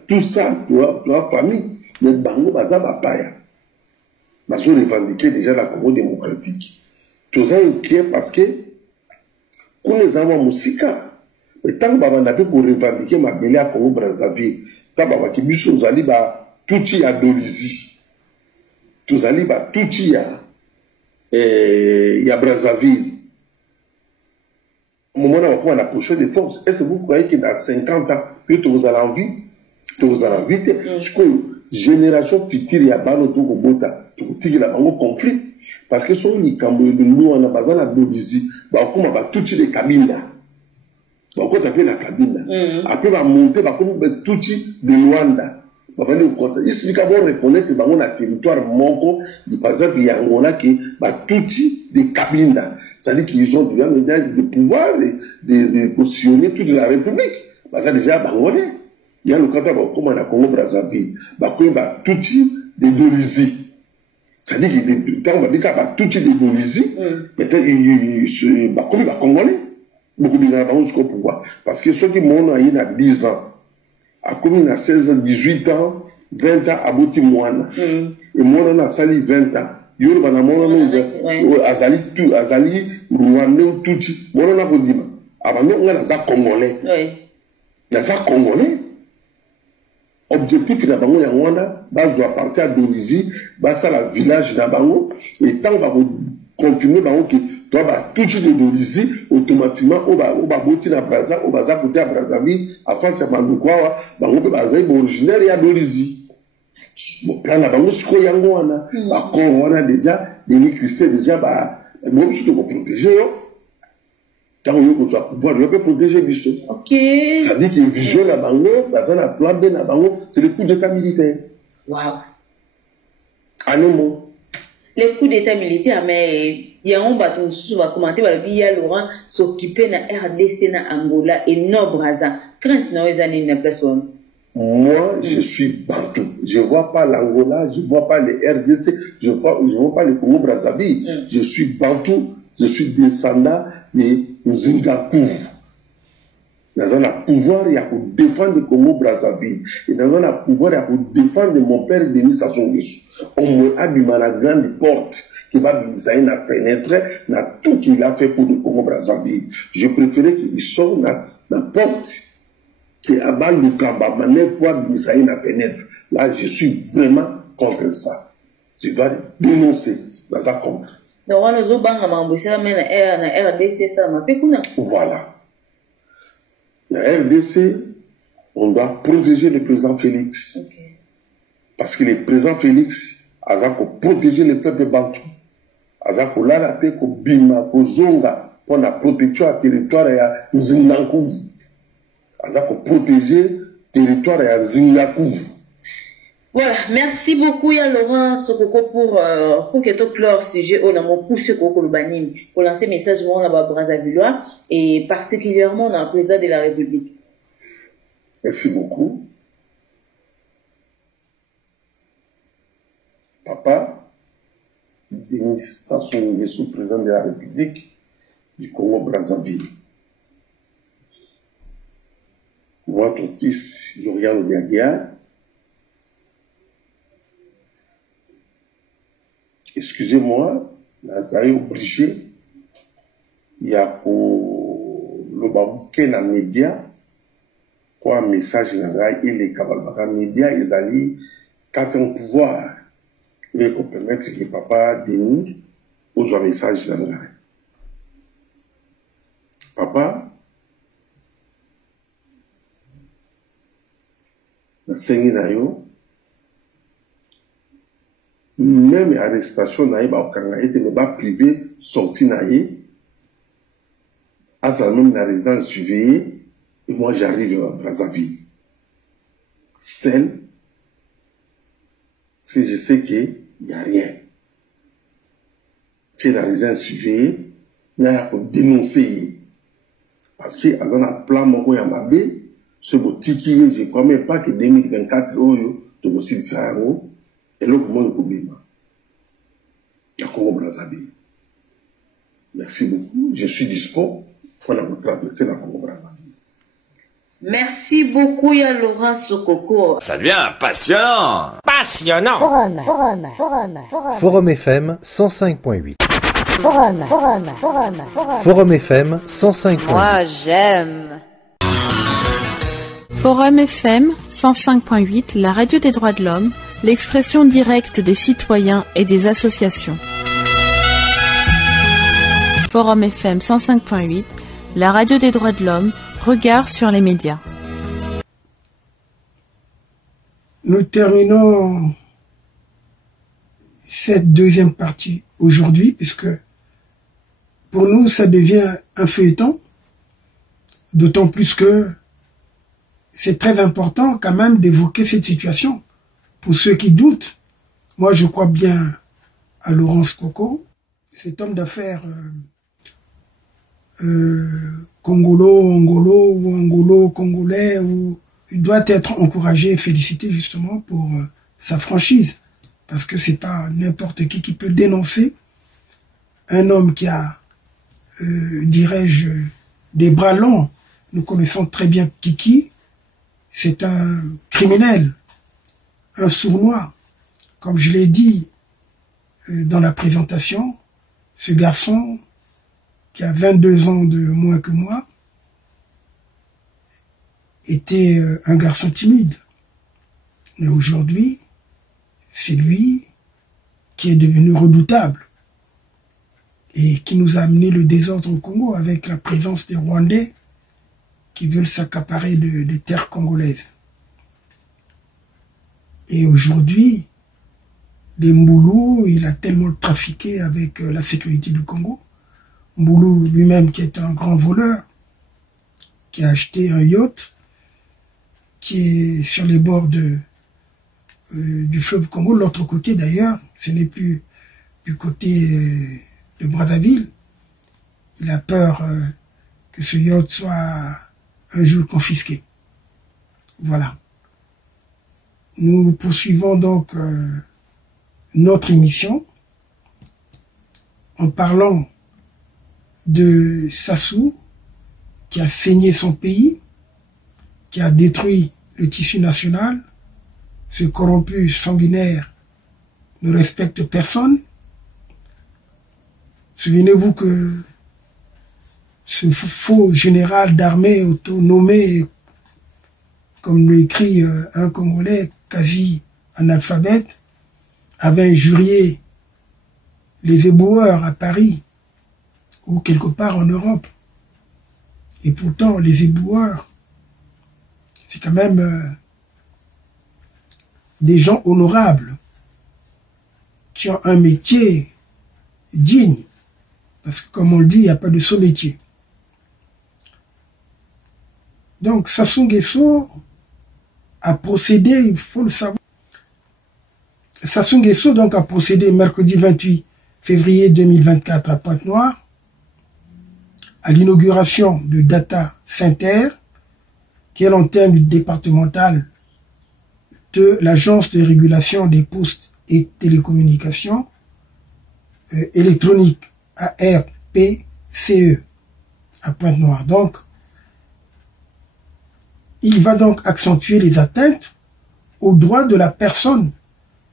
tout ça, tu as famille. Mais Bango Baza Bapaya. Nous avons revendiqué déjà la Congo démocratique. Tout ça est parce que, quand nous avons Moussika, mais tant que nous avons pour revendiquer ma belle à Congo Brazzaville, tant que nous avons tout y a Dolisie. Nous avons tout y a Brazzaville. Au moment où on a approché des forces, est-ce que vous croyez que dans 50 ans, peut-être vous allez en vie, parce que génération future, il y a pas de tout le conflit. Parce que sur les Cambodges, nous, on a besoin de la Dodisie, on va tout les cabines. On va taper la cabine. Après, on va monter, on va tout de Luanda. Il suffit d'abord reconnaître que dans le territoire Moko, par exemple, il y a Angola qui va tout des cabines. C'est-à-dire qu'ils ont déjà le pouvoir de positionner toute la République. Parce que déjà, Bangolais, il y a le cas comme on a Congo Brazzaville, il y a tout type de Dolisie. C'est-à-dire que quand on va dire qu'il y a tout type de Dolisie, peut-être il y a Congolais. Beaucoup de gens ont pouvoir. Parce que ceux qui m'ont eu à 10 ans, à combien à 16 ans, 18 ans, 20 ans, à Bouti Mouana. Et moi, on a sali 20 ans. Yoruba na mon azali tout azali rwandais tout mon on a dit avant nous on a ça congolais na ça congolais objectif na bango ya wana bazwa partir à Dolisie basa la village na bango et tant va confirmer bango que toi ba tout de Dolisie automatiquement on va boti na Brazza on va za côté à Brazzaville afin ça mandukwa bango ba za originaire ya Dolisie. Bon, là, on a déjà, les Christiens déjà, bon, surtout pour protéger, quand on soit pouvoir, on peut protéger Bissot. Ok. Ça dit qu'il y a une vision là-bas, dans un plan B là-bas, c'est le coup d'état militaire. Waouh. À nos mots. Les coups d'état militaire, mais il y a un bâton sous, va commenter, il y a Laurent s'occuper de la RDC, na Angola et Nord Brazza. Quand il y a une place où moi, je suis bantou. Je ne vois pas l'Angola, je ne vois pas les RDC, je ne vois pas les Congo Brazzaville. Je suis bantou, je suis descendant de Zingakouf. Dans un pouvoir, il y a pour défendre le Congo Brazzaville. Et dans un pouvoir, il y a pour défendre mon père Denis Sassou Nguesso. On me a du mal à grande porte qui va nous faire une fenêtre, dans tout qu'il a fait pour le Congo Brazzaville. Je préférais qu'il sorte dans la porte. Qui abat le Kamba, pour ça une fenêtre. Là, je suis vraiment contre ça. Je dois dénoncer dans ça contre. Voilà. La RDC, on doit protéger le président Félix. Okay. Parce que le président Félix, a protéger le peuple bantou. A la paix, bima, zonga, pour la protection à territoire et à Zingankouv. Pour protéger le territoire à Zingakouf. Voilà, merci beaucoup ya Laurent Sokoko pour que tu clore sujet au mon pousse Koko Lubanini pour lancer message à la Brazzavillois et particulièrement dans le président de la République. Merci beaucoup. Papa, Denis Sassou Nguesso, président de la République du Congo Brazzaville. Moi, ton fils, Yorian Diagia, excusez-moi, là, ça est obligé, il y a pour le babouké dans les médias, quoi, un message dans et les cabalbaka médias, ils allaient, quand on pouvoir, mais qu'on permette que papa Denis, aux un message dans la papa, même arrestation na ba okanga ete ne ba privé sorti na ye à sa même la résidence surveillée et moi j'arrive à Brazzaville seul parce que je sais que y a rien c'est la résidence surveillée il y a pour dénoncer parce que azana plan moko ya mabe ce botiki, je ne crois même pas que 2024, tu vas aussi dire ça, et là, comment le problème? Il y a Congo Brazzaville. Merci beaucoup. Je suis dispo pour la traverser la Congo Brazzaville. Merci beaucoup, ya Laurent Sokoko. Ça devient passionnant. Passionnant. Forum FM 105.8. Forum FM 105.8. Moi, j'aime. Forum FM 105.8, la radio des droits de l'homme, l'expression directe des citoyens et des associations. Forum FM 105.8, la radio des droits de l'homme, regard sur les médias. Nous terminons cette deuxième partie aujourd'hui, puisque pour nous, ça devient un feuilleton, d'autant plus que c'est très important quand même d'évoquer cette situation. Pour ceux qui doutent, moi je crois bien à Laurent Sokoko, cet homme d'affaires Congolo ou Angolo-Congolais, il doit être encouragé et félicité justement pour sa franchise. Parce que c'est pas n'importe qui peut dénoncer un homme qui a, dirais-je, des bras longs. Nous connaissons très bien Kiki. C'est un criminel, un sournois. Comme je l'ai dit dans la présentation, ce garçon qui a 22 ans de moins que moi était un garçon timide. Mais aujourd'hui, c'est lui qui est devenu redoutable et qui nous a amené le désordre au Congo avec la présence des Rwandais qui veulent s'accaparer des terres congolaises. Et aujourd'hui, les Mboulou, il a tellement trafiqué avec la sécurité du Congo. Mboulou lui-même qui est un grand voleur, qui a acheté un yacht, qui est sur les bords du fleuve Congo, l'autre côté d'ailleurs, ce n'est plus du côté de Brazzaville. Il a peur que ce yacht soit un jour confisqué. Voilà. Nous poursuivons donc notre émission en parlant de Sassou qui a saigné son pays, qui a détruit le tissu national. Ce corrompu sanguinaire ne respecte personne. Souvenez-vous que ce faux général d'armée auto-nommé, comme l'écrit un Congolais quasi analphabète, avait injurié les éboueurs à Paris ou quelque part en Europe. Et pourtant, les éboueurs, c'est quand même des gens honorables qui ont un métier digne. Parce que comme on le dit, il n'y a pas de sot métier. Donc Sassou Nguesso a procédé, il faut le savoir. Sassou Nguesso donc a procédé mercredi 28 février 2024 à Pointe-Noire à l'inauguration de Data Center, qui est l'antenne départementale de l'Agence de régulation des postes et télécommunications électroniques ARPCE à Pointe-Noire. Donc, il va donc accentuer les atteintes aux droits de la personne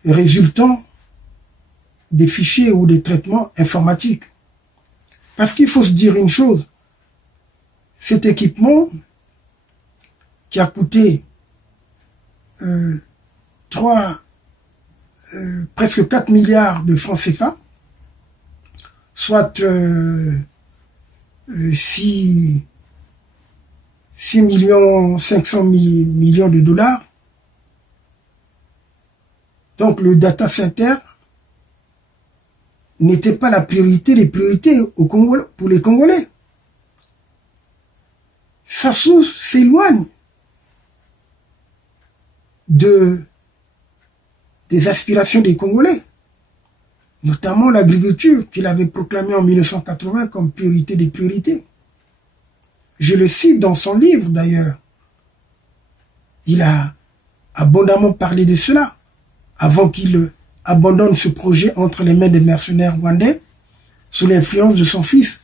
résultant des fichiers ou des traitements informatiques. Parce qu'il faut se dire une chose, cet équipement qui a coûté presque 4 milliards de francs CFA, soit 6 500 millions de dollars. Donc le data center n'était pas la priorité, les priorités pour les Congolais. Sassou s'éloigne des aspirations des Congolais, notamment l'agriculture qu'il avait proclamée en 1980 comme priorité des priorités. Je le cite dans son livre d'ailleurs. Il a abondamment parlé de cela avant qu'il abandonne ce projet entre les mains des mercenaires rwandais sous l'influence de son fils,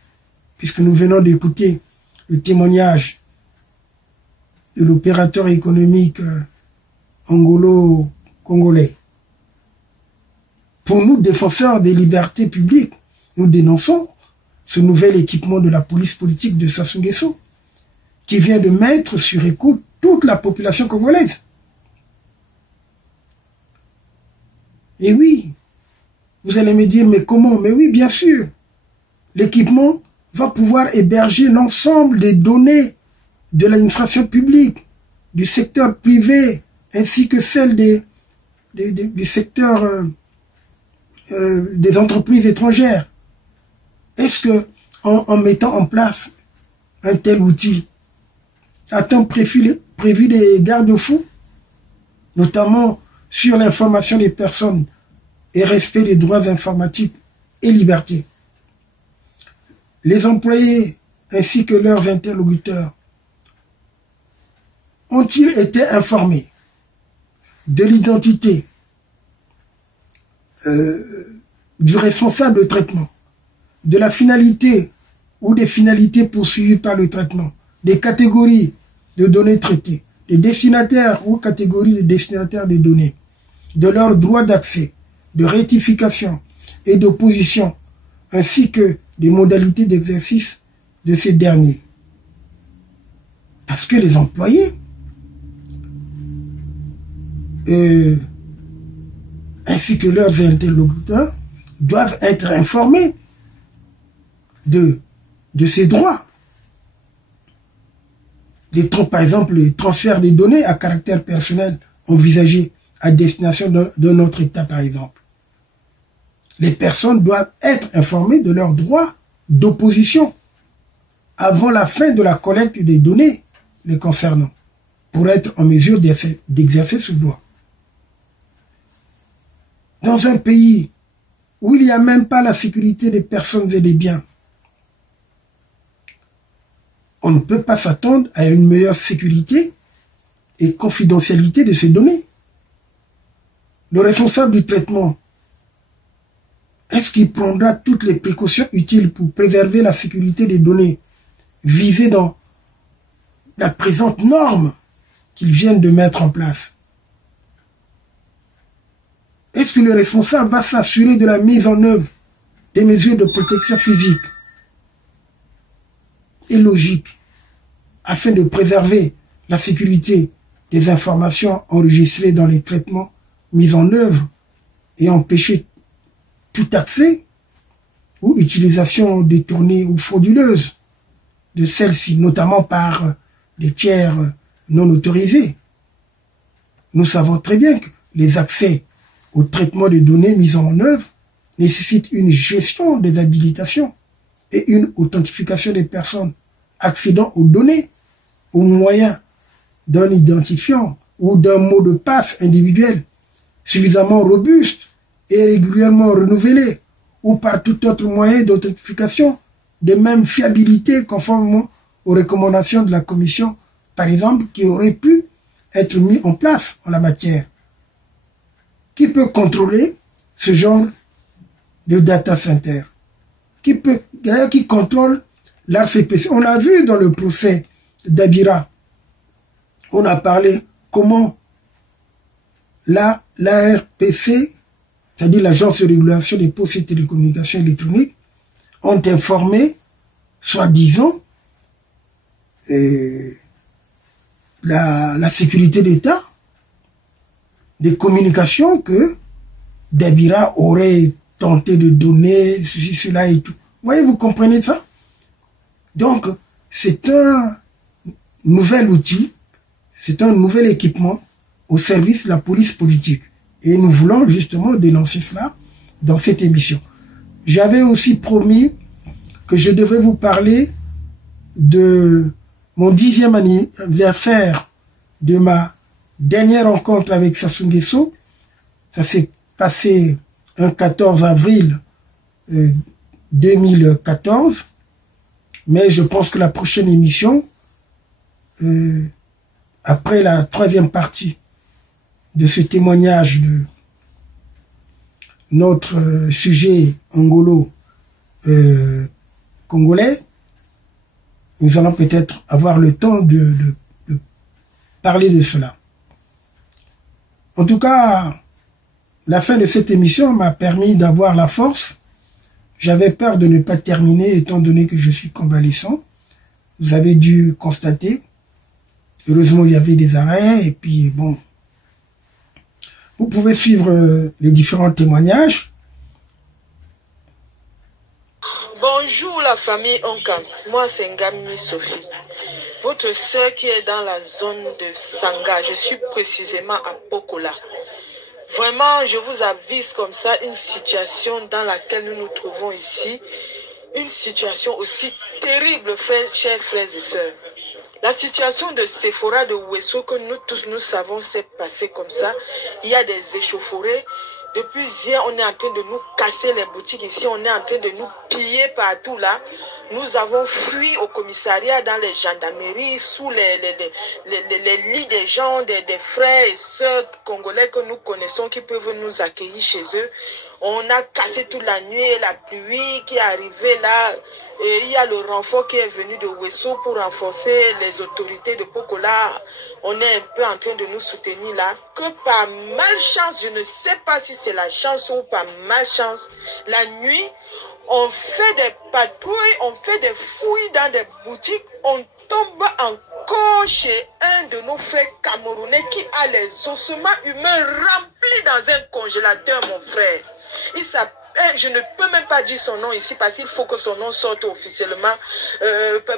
puisque nous venons d'écouter le témoignage de l'opérateur économique angolo-congolais. Pour nous, défenseurs des libertés publiques, nous dénonçons ce nouvel équipement de la police politique de Sassou Nguesso, qui vient de mettre sur écoute toute la population congolaise. Et oui, vous allez me dire, mais comment? Mais oui, bien sûr, l'équipement va pouvoir héberger l'ensemble des données de l'administration publique, du secteur privé, ainsi que celles du secteur des entreprises étrangères. Est-ce que en mettant en place un tel outil, a-t-on prévu des garde-fous, notamment sur l'information des personnes et respect des droits informatiques et libertés? Les employés ainsi que leurs interlocuteurs ont-ils été informés de l'identité du responsable de traitement, de la finalité ou des finalités poursuivies par le traitement, des catégories de données traitées, des destinataires ou catégories de destinataires des données, de leurs droits d'accès, de rectification et d'opposition, ainsi que des modalités d'exercice de ces derniers. Parce que les employés ainsi que leurs interlocuteurs doivent être informés de ces droits. Par exemple, les transferts des données à caractère personnel envisagés à destination d'un autre État, par exemple. Les personnes doivent être informées de leurs droits d'opposition avant la fin de la collecte des données les concernant, pour être en mesure d'exercer ce droit. Dans un pays où il n'y a même pas la sécurité des personnes et des biens, on ne peut pas s'attendre à une meilleure sécurité et confidentialité de ces données. Le responsable du traitement, est-ce qu'il prendra toutes les précautions utiles pour préserver la sécurité des données visées dans la présente norme qu'ils viennent de mettre en place? Est-ce que le responsable va s'assurer de la mise en œuvre des mesures de protection physique et logique afin de préserver la sécurité des informations enregistrées dans les traitements mis en œuvre et empêcher tout accès ou utilisation détournée ou frauduleuse de celles-ci, notamment par des tiers non autorisés? Nous savons très bien que les accès au traitement des données mises en œuvre nécessitent une gestion des habilitations et une authentification des personnes accédant aux données au moyen d'un identifiant ou d'un mot de passe individuel suffisamment robuste et régulièrement renouvelé, ou par tout autre moyen d'authentification de même fiabilité conformément aux recommandations de la Commission, par exemple, qui aurait pu être mis en place en la matière. Qui peut contrôler ce genre de data center? Qui contrôle l'ARCPC? On a vu dans le procès d'Abira, on a parlé comment l'ARPC, c'est-à-dire l'Agence de régulation des postes et télécommunications électroniques, ont informé, soi-disant, la sécurité d'État des communications que Dabira aurait tenté de donner, ceci, cela et tout. Vous voyez, vous comprenez ça? Donc, c'est un nouvel outil, c'est un nouvel équipement au service de la police politique. Et nous voulons justement dénoncer cela dans cette émission. J'avais aussi promis que je devrais vous parler de mon 10e anniversaire de ma dernière rencontre avec Sassou Nguesso. Ça s'est passé un 14 avril 2014. Mais je pense que la prochaine émission, après la 3e partie de ce témoignage de notre sujet angolo-congolais, nous allons peut-être avoir le temps de parler de cela. En tout cas, la fin de cette émission m'a permis d'avoir la force. J'avais peur de ne pas terminer étant donné que je suis convalescent. Vous avez dû constater. Heureusement, il y avait des arrêts et puis bon. Vous pouvez suivre les différents témoignages. Bonjour la famille Onka. Moi c'est Ngamini Sophie. Votre sœur qui est dans la zone de Sanga. Je suis précisément à Pokola. Vraiment, je vous avise comme ça une situation dans laquelle nous nous trouvons ici. Une situation aussi terrible, chers frères et sœurs. La situation de Sephora de Ouesso que nous tous nous savons s'est passée comme ça. Il y a des échauffourées. Depuis hier, on est en train de nous casser les boutiques ici, on est en train de nous piller partout là. Nous avons fui au commissariat, dans les gendarmeries, sous les lits des gens, des frères et sœurs congolais que nous connaissons qui peuvent nous accueillir chez eux. On a cassé toute la nuit et la pluie qui est arrivée là. Et il y a le renfort qui est venu de Wesso pour renforcer les autorités de Pokola. On est un peu en train de nous soutenir là. Que par malchance, je ne sais pas si c'est la chance ou par malchance, la nuit, on fait des patrouilles, on fait des fouilles dans des boutiques, on tombe encore chez un de nos frères camerounais qui a les ossements humains remplis dans un congélateur, mon frère. Il s'appelle, je ne peux même pas dire son nom ici parce qu'il faut que son nom sorte officiellement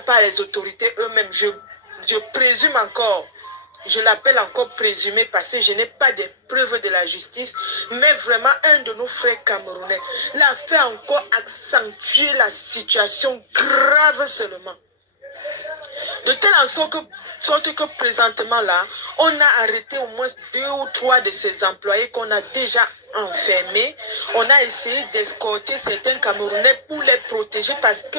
par les autorités eux-mêmes. Je présume encore, je l'appelle encore présumé parce que je n'ai pas de preuves de la justice, mais vraiment un de nos frères camerounais l'a fait encore accentuer la situation grave seulement. De telle sorte que présentement là, on a arrêté au moins 2 ou 3 de ces employés qu'on a déjà enfermés. On a essayé d'escorter certains Camerounais pour les protéger parce que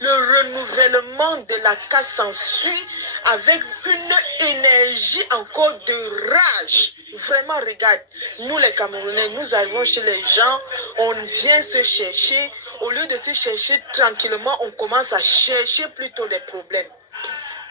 le renouvellement de la casse s'ensuit avec une énergie encore de rage. Vraiment, regarde, nous les Camerounais, nous arrivons chez les gens, on vient se chercher. Au lieu de se chercher tranquillement, on commence à chercher plutôt les problèmes.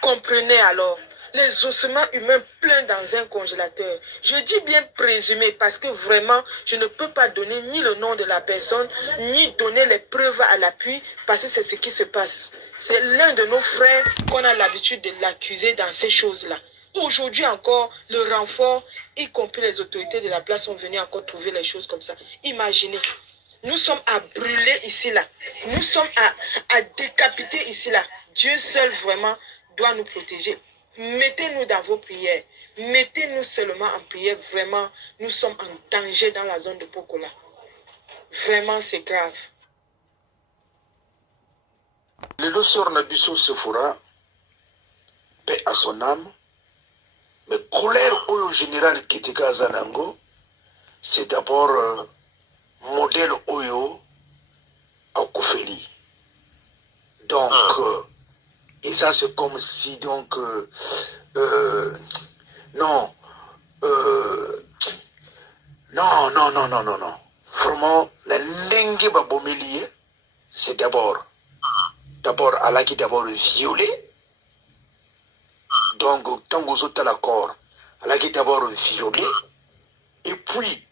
Comprenez alors, les ossements humains pleins dans un congélateur. Je dis bien présumé parce que vraiment, je ne peux pas donner ni le nom de la personne, ni donner les preuves à l'appui parce que c'est ce qui se passe. C'est l'un de nos frères qu'on a l'habitude de l'accuser dans ces choses-là. Aujourd'hui encore, le renfort, y compris les autorités de la place, sont venus encore trouver les choses comme ça. Imaginez, nous sommes à brûler ici là. Nous sommes à décapiter ici là. Dieu seul vraiment doit nous protéger. Mettez-nous dans vos prières. Mettez-nous seulement en prière. Vraiment, nous sommes en danger dans la zone de Pokola. Vraiment, c'est grave. Le losseur Nabiso Sephora, paix à son âme, mais colère au général Kiteka Zanango, c'est d'abord modèle Oyo à Koufeli. Donc, et ça c'est comme si donc non vraiment la langue babomelier c'est d'abord Allah qui d'abord violé, donc tant que vous êtes d'accord Allah qui d'abord violé et puis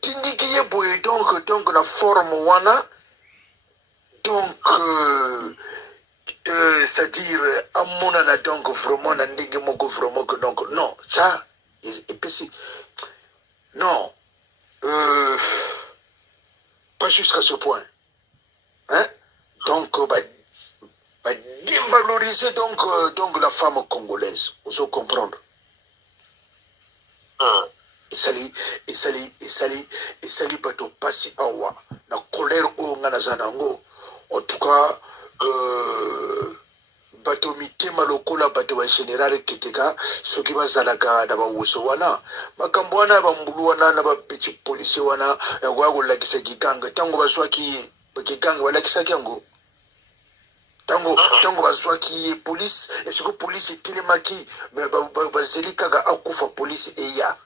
tindikiye boye donc la forme wana. Donc, c'est-à-dire, à mon avis, donc, vraiment, donc, non, ça, et puis si, non, pas jusqu'à ce point, hein, donc, dévaloriser, donc, la femme congolaise, vous allez comprendre. Et sali, pas de passer à wa, la colère au Nganazanango. En tout cas, bato mitema lokola bato wa général Kiteka soki bazalaka na ba woso wana makambo wana ba mbulu wana na ba petit policier wana ngwa ko lakisa kikanga tango baswaki kikanga balakisa kyango tango baswaki police et ce que police telemaki bazelika ga akufa police eya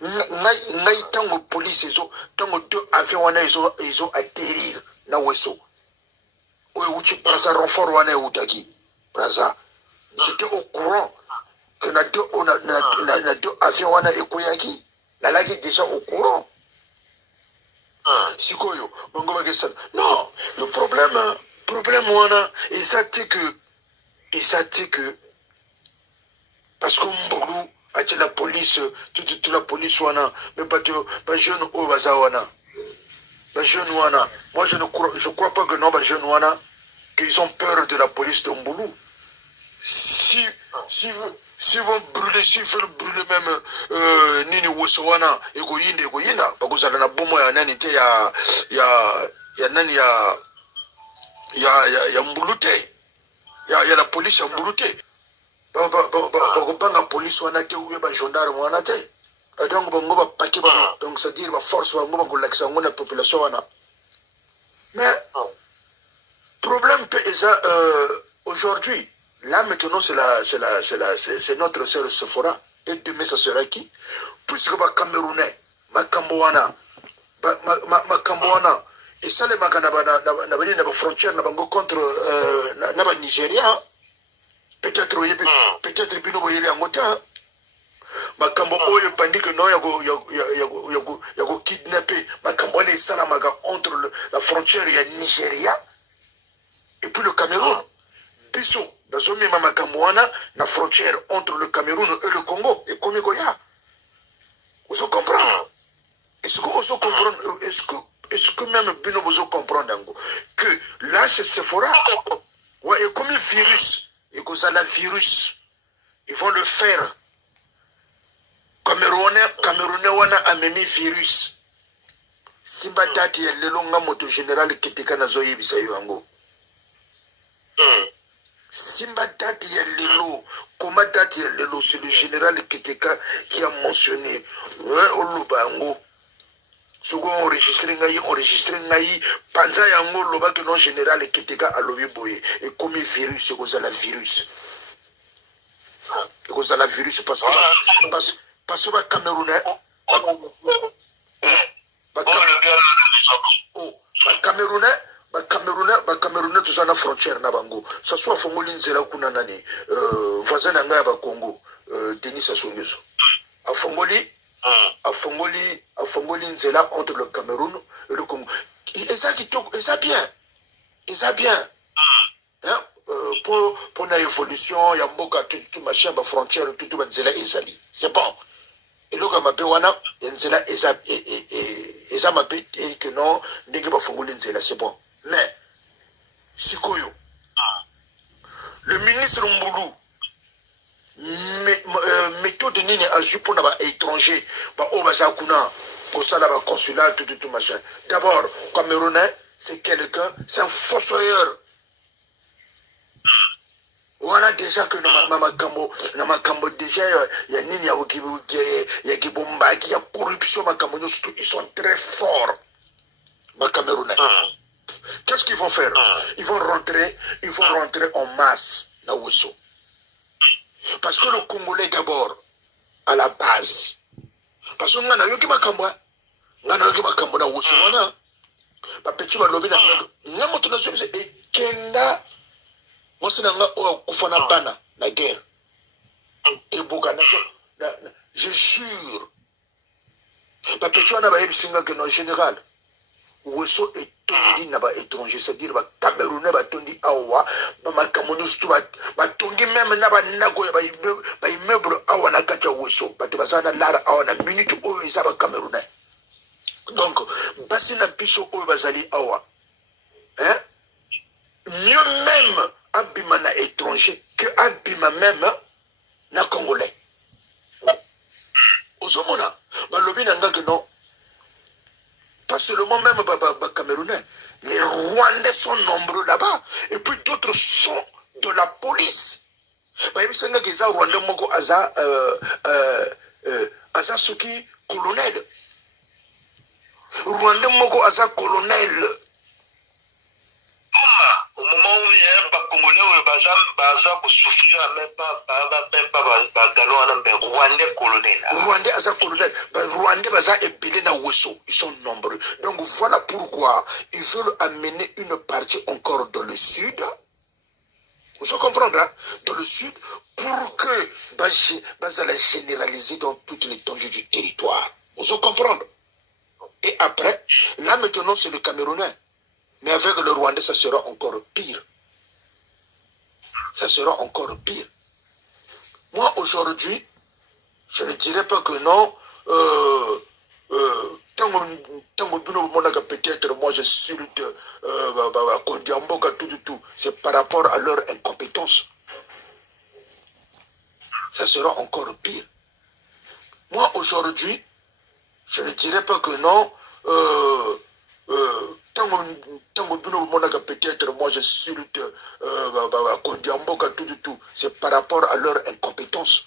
ngai tango police zo tango deux avions wana ils ont atterrir na woso. Oui, Braza renfort wana utaki. Braza. J'étais au courant que na deux avions wana ekoyaki. La lagi déjà au courant. Sikoyo, bongo bagesa. Non, le problème wana, et ça c'est que parce que mbulu a la police, toute la police wana, mais pas jeune au baza wana. Les jeunes wana, moi je crois pas que non, les jeunes wana, qu'ils ont peur de la police de Mboulou. S'ils vont brûler, s'ils veulent brûler même Nini Wosowana, Egoyinda, parce que ça n'a pas moi, il y a Mboulouté, il y a la police à Mboulouté. La police wana te ou ba gendarme wana te. donc bongo ba paquet ba donc c'est dire ba force ba ngoba kolakisa ngona population wana mais problème aujourd'hui là maintenant c'est notre sœur Sephora et demain ça sera qui puisque ba Camerounais makambo wana et ça les makana na bani na frontière na bango contre na ba Nigeria peut-être bino boyeli angota makambo oyo pandi que non yago kidnapper makambo les salamaga entre la frontière ya Nigeria et puis le Cameroun biso dazomi makambo wana na frontière entre le Cameroun et le Congo et comme goya vous comprenez est-ce que même bino vous comprendre que là c'est Sephora ouais et comme un virus et que ça la virus ils vont le faire Camerounais wana amemi virus simba date ya lelo nga moto général Ketika na zoye bisayo yango simba date ya lelo comment date ya lelo c'est le général Ketika qui a mentionné oluba yango sogo enregistré ngai panza yango loba que non général Ketika alobi boye et comme virus c'est cause la virus c'est cause la virus parce que les Camerounais, tout ça na frontière na bango. Ça soit Fongoli Nzela kuna nani, voisin nanga ba Congo, Denis Sassou Nguesso. A Fongoli Nzela entre le Cameroun et le Congo. Et ça bien. Hein? Pour la évolution, il y a beaucoup de machin, de frontières, tout Nzela ezali. C'est bon. Et là, je wana Nzela eza mabe et que non, ndenge ba fongoli Nzela, c'est bon. Mais sikoyo, le ministre Mboulou, méthode nini azu pour les étrangers, ba obaza kuna, pour ça là ba consulat tout machin. D'abord, Camerounais, c'est quelqu'un, c'est un fossoyeur. Voilà déjà que na makambo déjà il y a nini ya kibomba qui a corruption makambo ils sont très forts les Camerounais. Qu'est-ce qu'ils vont faire? Ils vont rentrer en masse na Ouesso. Parce que le Congolais d'abord à la base parce que ngana yoki makambo na Ouesso wana ba petit ba lobi na ngamo tuna somse ekenda Mosinanga kufana bana la guerre. Et Bogana, je jure. Parce que tu as un singa que non général. Ouesso est tondi na ba étranger, c'est-à-dire ba Camerounais ba tondi awa, ba Camerounais tout ba tondi même na ba nago ba immeuble awa na kacha Ouesso, ba te basana lara awa na minute o isa ba Camerounais. Donc basi na biso o bazali awa. Hein? Mieux même abima na étranger que abima même na Congolais. Osomona, balobi nanga que non. Pas seulement même Camerounais. Les Rwandais sont nombreux là-bas. Et puis d'autres sont de la police. Bayebisenga keza Rwandais moko aza soki colonel. Rwandais moko aza colonel. Au moment où il y a un Congolais où baza pour souffrir même pas Rwandais colonel. Rwandais aza colonel. Rwandais baza épilé na Ouesso. Ils sont nombreux. Donc voilà pourquoi ils veulent amener une partie encore dans le sud. Vous comprenez, hein? Dans le sud, pour que baza la généraliser dans toute l'étendue du territoire. Vous comprenez? Et après, là maintenant c'est le Camerounais. Mais avec le Rwandais, ça sera encore pire. Ça sera encore pire. Moi, aujourd'hui, je ne dirais pas que non. Peut-être moi j'insulte tout. C'est par rapport à leur incompétence. Ça sera encore pire. Moi, aujourd'hui, je ne dirais pas que non. Peut-être moi j'insulte tout. C'est par rapport à leur incompétence.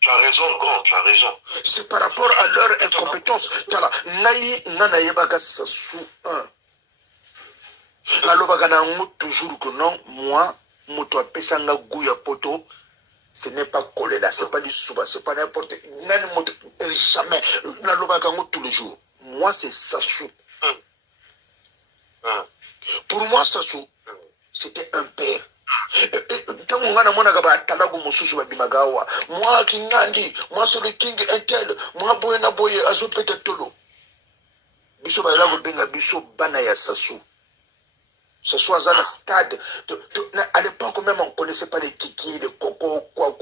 Tu as raison, grand, tu as raison. C'est par rapport à leur incompétence. Tala, naï, nanaïbaga sassou un. Nalobaga na toujours que non, moi, moto a pesanga gouya poto, ce n'est pas collé là, c'est pas du souba, c'est pas n'importe. Jamais. Nalobaga tous les jours. Moi, c'est Sassou. Pour moi, Sassou, c'était un père. Moi qui ngandi, moi c'est le king intel, moi boyena boye azo peut-être tolo. Biso ba la benga biso bana ya Sassou. Sassou à un stade. À l'époque même on connaissait pas les kiki, les coco, quoi.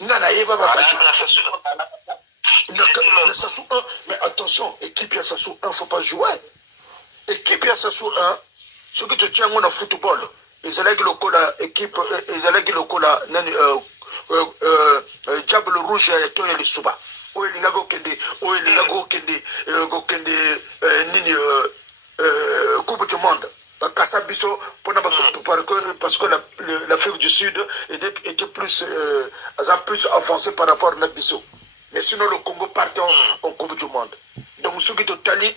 Nana Eva va pas. Le Sassou 1, mais attention, équipe ya Sassou 1, faut pas jouer. Équipe ya Sassou 1, ce qui te tient dans le football, ils allaient le cola, équipe, ils allaient le cola, Diable Rouge et toi et les Souba. Où il y a Gokende, Coupe du Monde. Kassabiso, parce que l'Afrique du Sud était plus avancée par rapport à Nabiso. Mais sinon, le Congo partait en Coupe du Monde. Donc, ceux qui ont tali,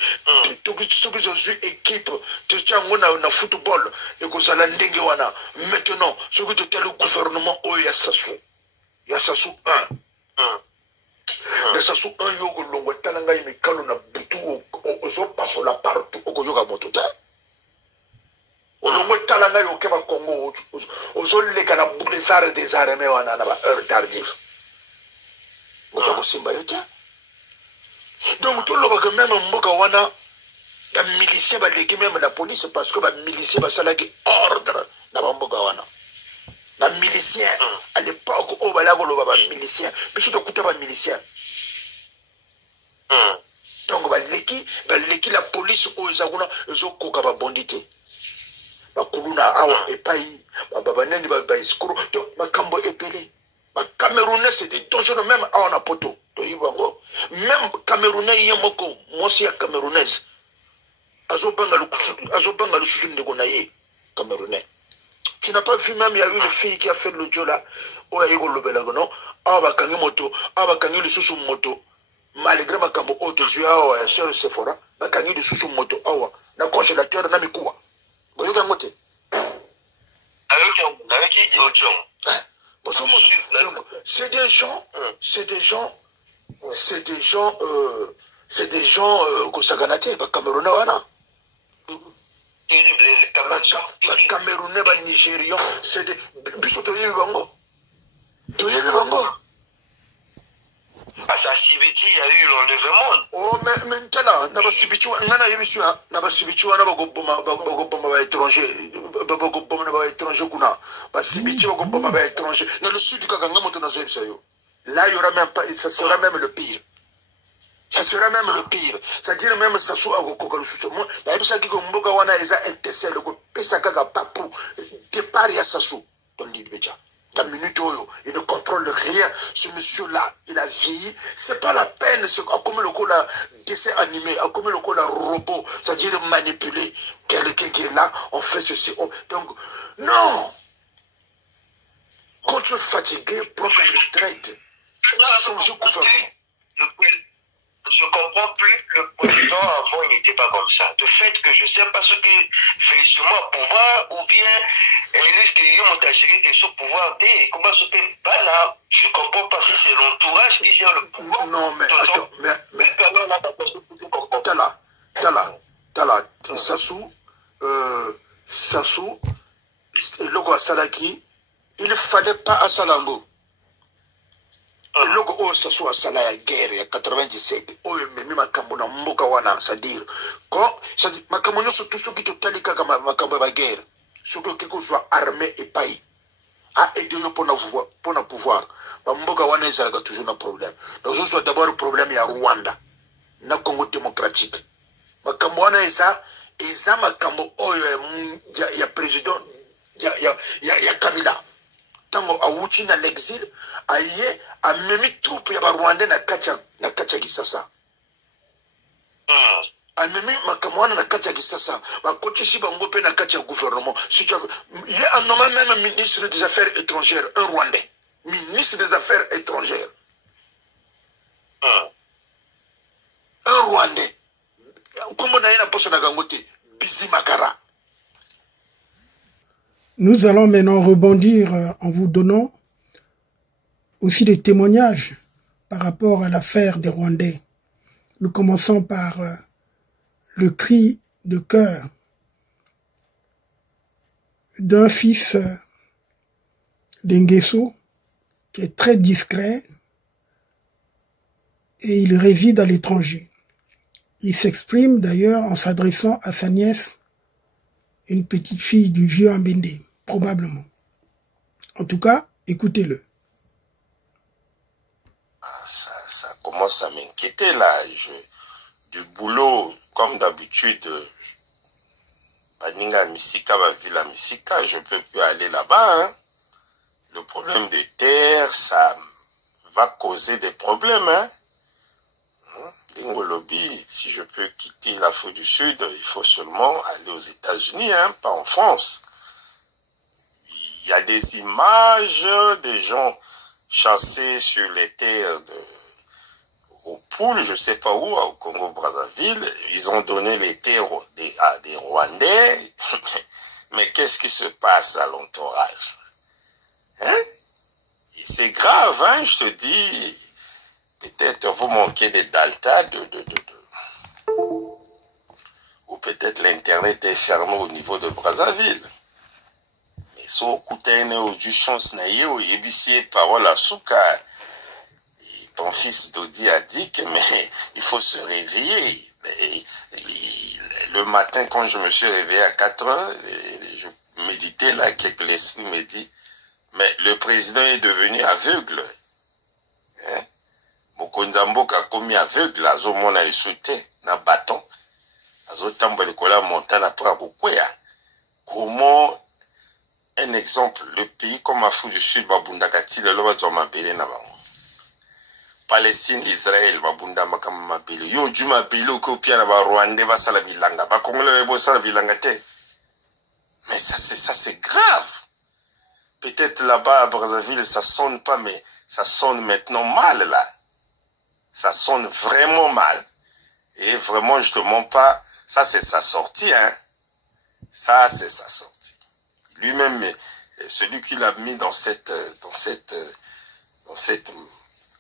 ceux qui ont eu équipe, tu tiens en football, et que ça l'a wana. Maintenant, ceux qui ont tali le gouvernement, il y a Sassou. Il y a Sassou 1. Le Sassou 1, il y a longo talanga, il y a kalona butu, ozo passo la partout, au yoga motote. Au longo talanga, il y a keba Congo, ozo le kana boulevard des armées, wana na heure tardive. Donc tout le monde même mboka wana la milicien va léguer même la police parce que la milicien va s'alléguer ordre dans mboka wana. La milicien à l'époque où va la milicien, mais surtout écouter va milicien. Donc va léguer la police où ils ont koka va bandité. Ba kuluna awa epai ba neni ba escroc donc ma kambo epelé. Les Camerounais, c'est des dangereux, même à on a poto. Même Camerounais, il y a beaucoup, moi aussi, Camerounaise. Azobanga le soutien de Gonaye, Camerounais. Tu n'as pas vu même, il y a une fille qui a fait le job là, où il y a eu le belagono, ah, bah, kangi moto, ah, bah, kangi le sous moto, malgré ma cambo, oh, tu es à sur Sephora, bah, kangi le sous moto, ah, na congélateur, na mikoua. Vous voyez, moté. Avec qui, c'est des gens que ça ganaté, les Camerounais, les Camerounais, les Nigérians, c'est des bisous de Yébango. À sa Sibiti, il y a eu l'enlèvement. Oh, mais maintenant, n'a pas subi, n'a pas subi, étranger. Dans le sud du Kaganga, là, il y aura même pas, ça sera même le pire. Ça sera même le pire. C'est-à-dire même ça soit au Kokoro justement. La Ebsa qui Gomboga wana eza intessé le Pesakaga Papu départ à Sassou dans l'Ibéja. La minute où il ne contrôle rien, ce monsieur-là, il a vieilli. C'est pas la peine, c'est comme le coup là, dessin animé, comme le coup là, robot, c'est-à-dire manipuler quelqu'un qui est là, on fait ceci. Donc, non! Quand tu es fatigué, prends ta retraite. Change le gouvernement. Je comprends plus, le président avant il n'était pas comme ça. De fait que je ne sais pas ce qui fait sur moi pouvoir ou bien est-ce qu'il y a montagerie qui sur pouvoir et comment se fait pas là. Je ne comprends pas si c'est l'entourage qui gère le pouvoir. Non mais attends, Tala, Sassou, Logo Salaki, il ne fallait pas à Salambo. Et logo oh Sassou a sala ya guerre ya 97 oh memi makambo na mboka wana c'est-à-dire quand c'est makambo nyo surtout ceux qui totali kaka makambo ba guerre surtout quelque soit armée et pays a aider yo pour na pouvoir ba mboka wana ezalaka toujours un problème donc ce soit d'abord le problème ya Rwanda na Congo démocratique makambo wana eza makambo oh ya président ya Kabila tango awuchi na l'exil aye a memi troupe ya Rwanda na kacha Kisasa amemi makamwana na kati ya Kisasa bakoti si bango pe na kati ya gouvernement si tu il y a un nommé même ministre des affaires étrangères un Rwandais ministre des affaires étrangères un Rwandais comment na yena poso na gangote Bisi Makara. Nous allons maintenant rebondir en vous donnant aussi des témoignages par rapport à l'affaire des Rwandais. Nous commençons par le cri de cœur d'un fils d'Ngeso qui est très discret et il réside à l'étranger. Il s'exprime d'ailleurs en s'adressant à sa nièce, une petite fille du vieux Ambende, probablement. En tout cas, écoutez-le. Ça commence à m'inquiéter là. Du boulot, comme d'habitude, Baninga Misika, Villa Misika, je ne peux plus aller là-bas. Hein. Le problème des terres, ça va causer des problèmes. Hein. Lingolobi, si je peux quitter l'Afrique du Sud, il faut seulement aller aux États-Unis, hein, pas en France. Il y a des images des gens chassés sur les terres au Poul, je ne sais pas où, au Congo-Brazzaville. Ils ont donné les terres à des Rwandais. Mais qu'est-ce qui se passe à l'entourage? Hein? C'est grave, hein, je te dis. Peut-être vous manquez des data ou peut-être l'internet est fermé au niveau de Brazzaville. Mais si vous écoutez une chance naïe, il parole à Souka. Ton fils Dodi a dit que mais il faut se réveiller. Le matin, quand je me suis réveillé à 4 heures, je méditais là, quelque l'esprit me dit, mais le président est devenu aveugle. Hein? Mokonzamboka a commis aveugle, azomona esouté, na bâton. Azotamba likola montana pra kukwea. Comment, un exemple, le pays comme Afrique du Sud, babundakati, le loba zoma bele na bango. Palestine, Israël, babunda makama mabele. Yo, du mabele, okopia na ba Rwandais, ba sala bilanga. Ba Congolais, ba sala bilanga te. Mais ça c'est grave. Peut-être là-bas à Brazzaville, ça sonne pas, mais ça sonne maintenant mal, là. Ça sonne vraiment mal. Et vraiment, je te mens pas, ça c'est sa sortie, hein. Ça c'est sa sortie. Lui-même, celui qui l'a mis dans cette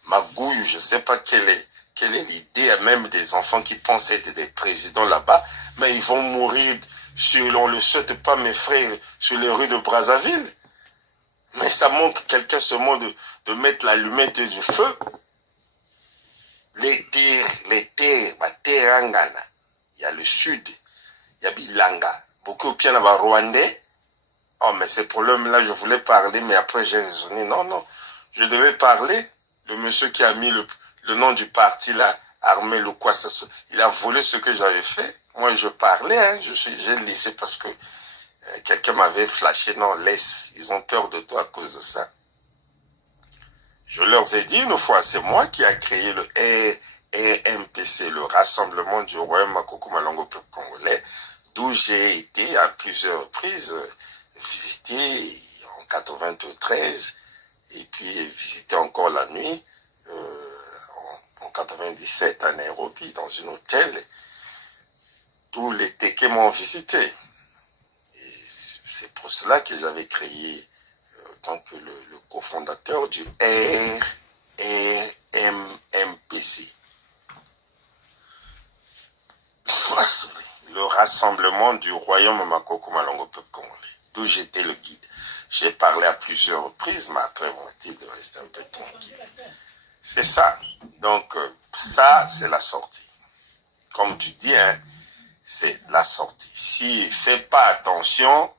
magouille, je sais pas quelle est l'idée même des enfants qui pensent être des présidents là-bas, mais ils vont mourir, on le souhaite pas, mes frères, sur les rues de Brazzaville. Mais ça manque quelqu'un seulement de mettre l'allumette du feu. Les terres, Angana. Il y a le sud, il y a Bilanga. Beaucoup au pied dans le Rwandais. Oh, mais ces problèmes-là, je voulais parler, mais après j'ai raisonné. Non, je devais parler. Le monsieur qui a mis le nom du parti là, Armé le quoi, il a volé ce que j'avais fait. Moi, je parlais, hein, j'ai laissé parce que quelqu'un m'avait flashé. Non, laisse, ils ont peur de toi à cause de ça. Je leur ai dit une fois, c'est moi qui a créé le RMPC, le Rassemblement du Royaume Makoko-Malongo Peuple Congolais, d'où j'ai été à plusieurs reprises visité en 93 et puis visité encore la nuit en 97 à Nairobi dans un hôtel. Tous les Téké m'ont visité. C'est pour cela que j'avais créé tant que le cofondateur du RMPC. Le Rassemblement du Royaume Makoko-Malongo Peuple Congolais, d'où j'étais le guide. J'ai parlé à plusieurs reprises, mais après on m'a dit de rester un peu tranquille. C'est ça. Donc, ça, c'est la sortie. Comme tu dis, hein, c'est la sortie. S'il ne fait pas attention,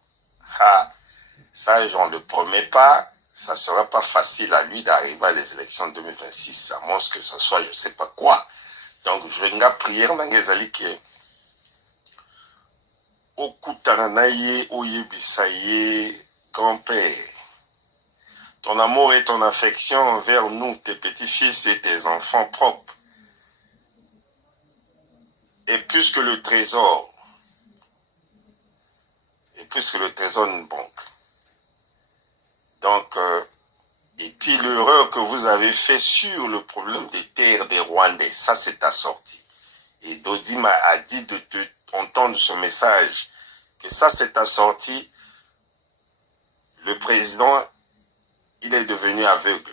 ça, j'en le promets pas, ça ne sera pas facile à lui d'arriver à les élections 2026, à moins que ce soit je ne sais pas quoi. Donc, je vais prier dans les alliés que Okutananaye Oyebisaye, grand-père, ton amour et ton affection envers nous, tes petits-fils et tes enfants propres, est plus que le trésor. Et plus que le trésor d'une banque. Donc, et puis l'erreur que vous avez fait sur le problème des terres des Rwandais, ça c'est ta sortie. Et Dodi a dit de te entendre ce message, que ça c'est ta sortie. Le président, il est devenu aveugle.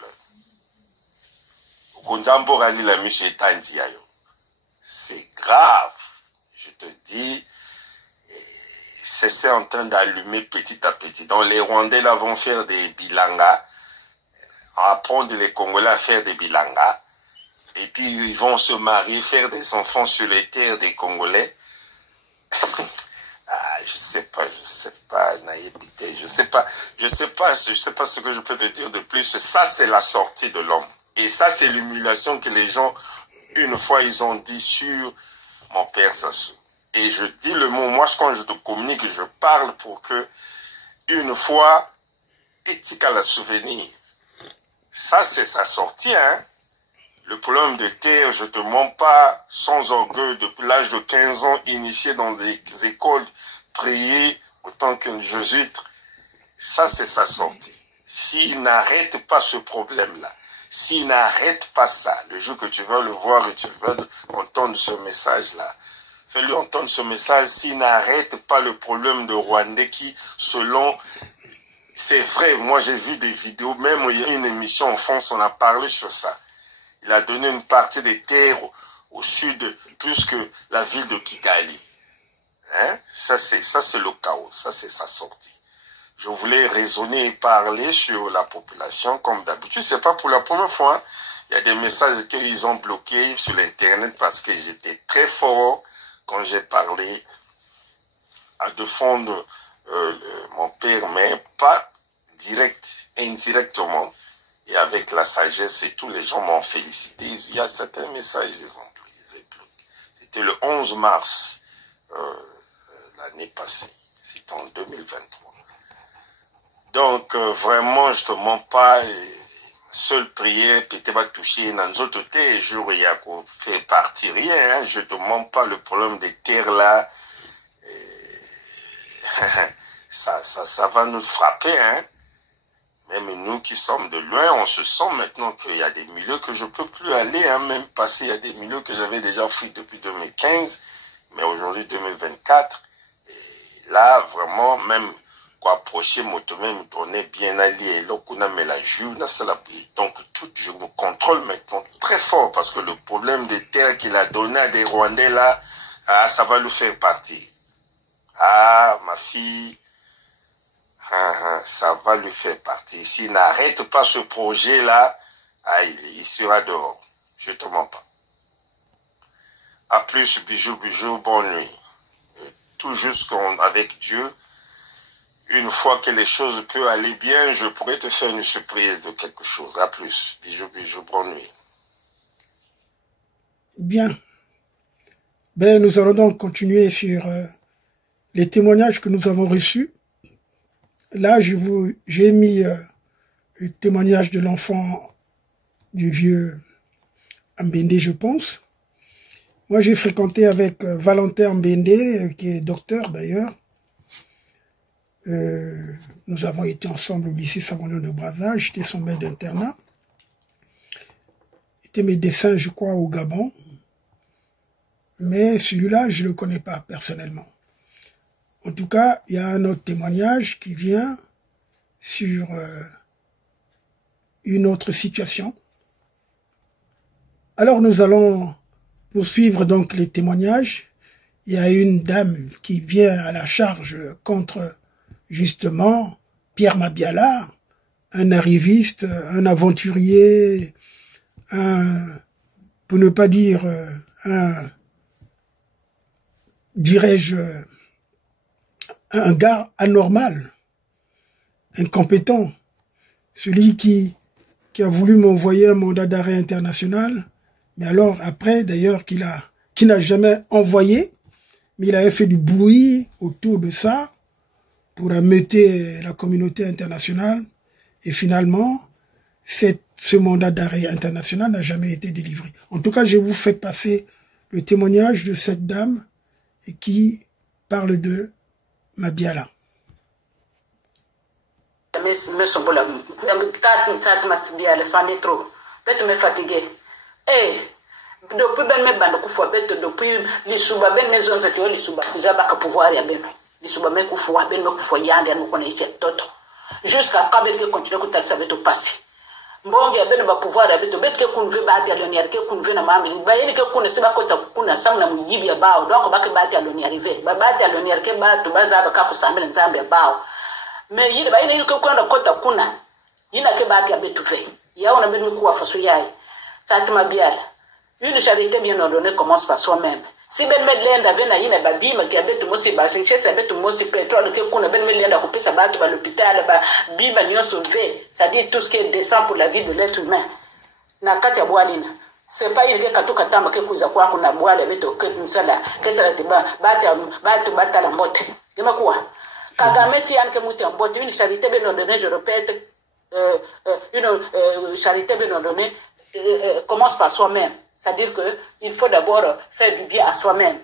C'est grave, je te dis. C'est en train d'allumer petit à petit. Donc les Rwandais là vont faire des bilanga, apprendre les Congolais à faire des bilanga, et puis ils vont se marier, faire des enfants sur les terres des Congolais. Je sais pas, naïveté, je sais pas ce que je peux te dire de plus. Ça c'est la sortie de l'homme. Et ça c'est l'humiliation que les gens, une fois ils ont dit sur mon père Sassou. Et je dis le mot, moi quand je te communique, je parle pour que, une fois, éthique à la souvenir. Ça c'est sa sortie, hein. Le problème de terre, je te mens pas, sans orgueil, depuis l'âge de 15 ans, initié dans des écoles, prier autant qu'un jésuite. Ça c'est sa sortie. S'il n'arrête pas ce problème-là, s'il n'arrête pas ça, le jour que tu vas le voir et tu vas entendre ce message-là, fais-lui entendre ce message. S'il n'arrête pas le problème de Rwandais qui, selon, c'est vrai, moi j'ai vu des vidéos, même il y a une émission en France, on a parlé sur ça. Il a donné une partie des terres au sud, plus que la ville de Kigali. Hein? Ça c'est le chaos, ça c'est sa sortie. Je voulais raisonner et parler sur la population comme d'habitude. C'est pas pour la première fois. Hein. Il y a des messages qu'ils ont bloqués sur l'internet parce que j'étais très fort quand j'ai parlé à défendre mon père, mais pas direct, indirectement. Et avec la sagesse et tous les gens m'ont félicité. Il y a certains messages, c'était le 11 mars l'année passée. C'était en 2023. Donc, vraiment, je te mens pas. Seule prière, peut-être pas toucher dans les autres terres, jour il y a fait partir rien, hein, je te mens pas, le problème des terres là, ça va nous frapper, hein. Même nous qui sommes de loin, on se sent maintenant qu'il y a des milieux que je peux plus aller, hein, même passer, il y a des milieux que j'avais déjà fui depuis 2015, mais aujourd'hui 2024, et là vraiment, même, quoi approcher moi-même donner bien allié là qu'on a mis la joue donc tout je me contrôle maintenant très fort parce que le problème des terres qu'il a donné à des Rwandais là, ça va le faire partir. Ma fille, ça va le faire partir. S'il n'arrête pas ce projet là, il sera dehors. Je te mens pas. À plus, bisous, bonne nuit. Tout juste avec Dieu. Une fois que les choses peuvent aller bien, je pourrais te faire une surprise de quelque chose. À plus. Bisous, bonne nuit. Bien. Ben, nous allons donc continuer sur les témoignages que nous avons reçus. Là, j'ai mis le témoignage de l'enfant du vieux Mbende, je pense. Moi, j'ai fréquenté avec Valentin Mbende, qui est docteur d'ailleurs. Nous avons été ensemble au lycée Savonion de Brazza. J'étais son maître d'internat. C'était médecin, je crois, au Gabon. Mais celui-là, je ne le connais pas personnellement. En tout cas, il y a un autre témoignage qui vient sur une autre situation. Alors, nous allons poursuivre donc les témoignages. Il y a une dame qui vient à la charge contre justement Pierre Mabiala, un arriviste, un aventurier, pour ne pas dire dirais-je, un gars anormal, incompétent, celui qui a voulu m'envoyer un mandat d'arrêt international, mais alors après d'ailleurs qui n'a jamais envoyé, mais il avait fait du bruit autour de ça pour ameuter la communauté internationale, et finalement, ce mandat d'arrêt international n'a jamais été délivré. En tout cas, je vous fais passer le témoignage de cette dame et qui parle de Mabiala. Depuis ben me bande kufwa beto depuis lisuba ben me zonza ki lisuba kuzaba ka pouvoir ya ben lisuba me kufwa ben me kufwa yande anu kona isi toto jusqu'à quand ben ke continuer kutalisa beto passer mbonge ya ben ba pouvoir ya beto bet ke kunve ba ati aloni ke kunve na mami ba yini ke kuna seba kota kuna samna mujibi ya bao donc ba ke ba ati aloni arrivé ba ati aloni ke ba to baza ba ka kusambela nzambe ya bao me yini ba yini ke kuna kota kuna yina ke ba ati beto ve ya ona ben me kuwa faso yayi Tante Mabiala. Une charité bien ordonnée commence par soi-même. Si ben medlenda vena yina babima ki abetu mosi ba richesse abetu mosi pétrole ke kuna ben medlenda kupesa batu ba l'hôpital ba bima nyonso ve, c'est-à-dire tout ce qui est décent pour la vie de l'être humain. Na kati ya bwalina. C'est pas yeke katuka tamba ke kuza kwa kuna bwala beto ke nsala ke sala te ba bata la mbote. Kema kwa Kagame si yanke muti en mbote une charité bien ordonnée, je répète, une charité bien ordonnée commence par soi-même. C'est-à-dire qu'il faut d'abord faire du bien à soi-même.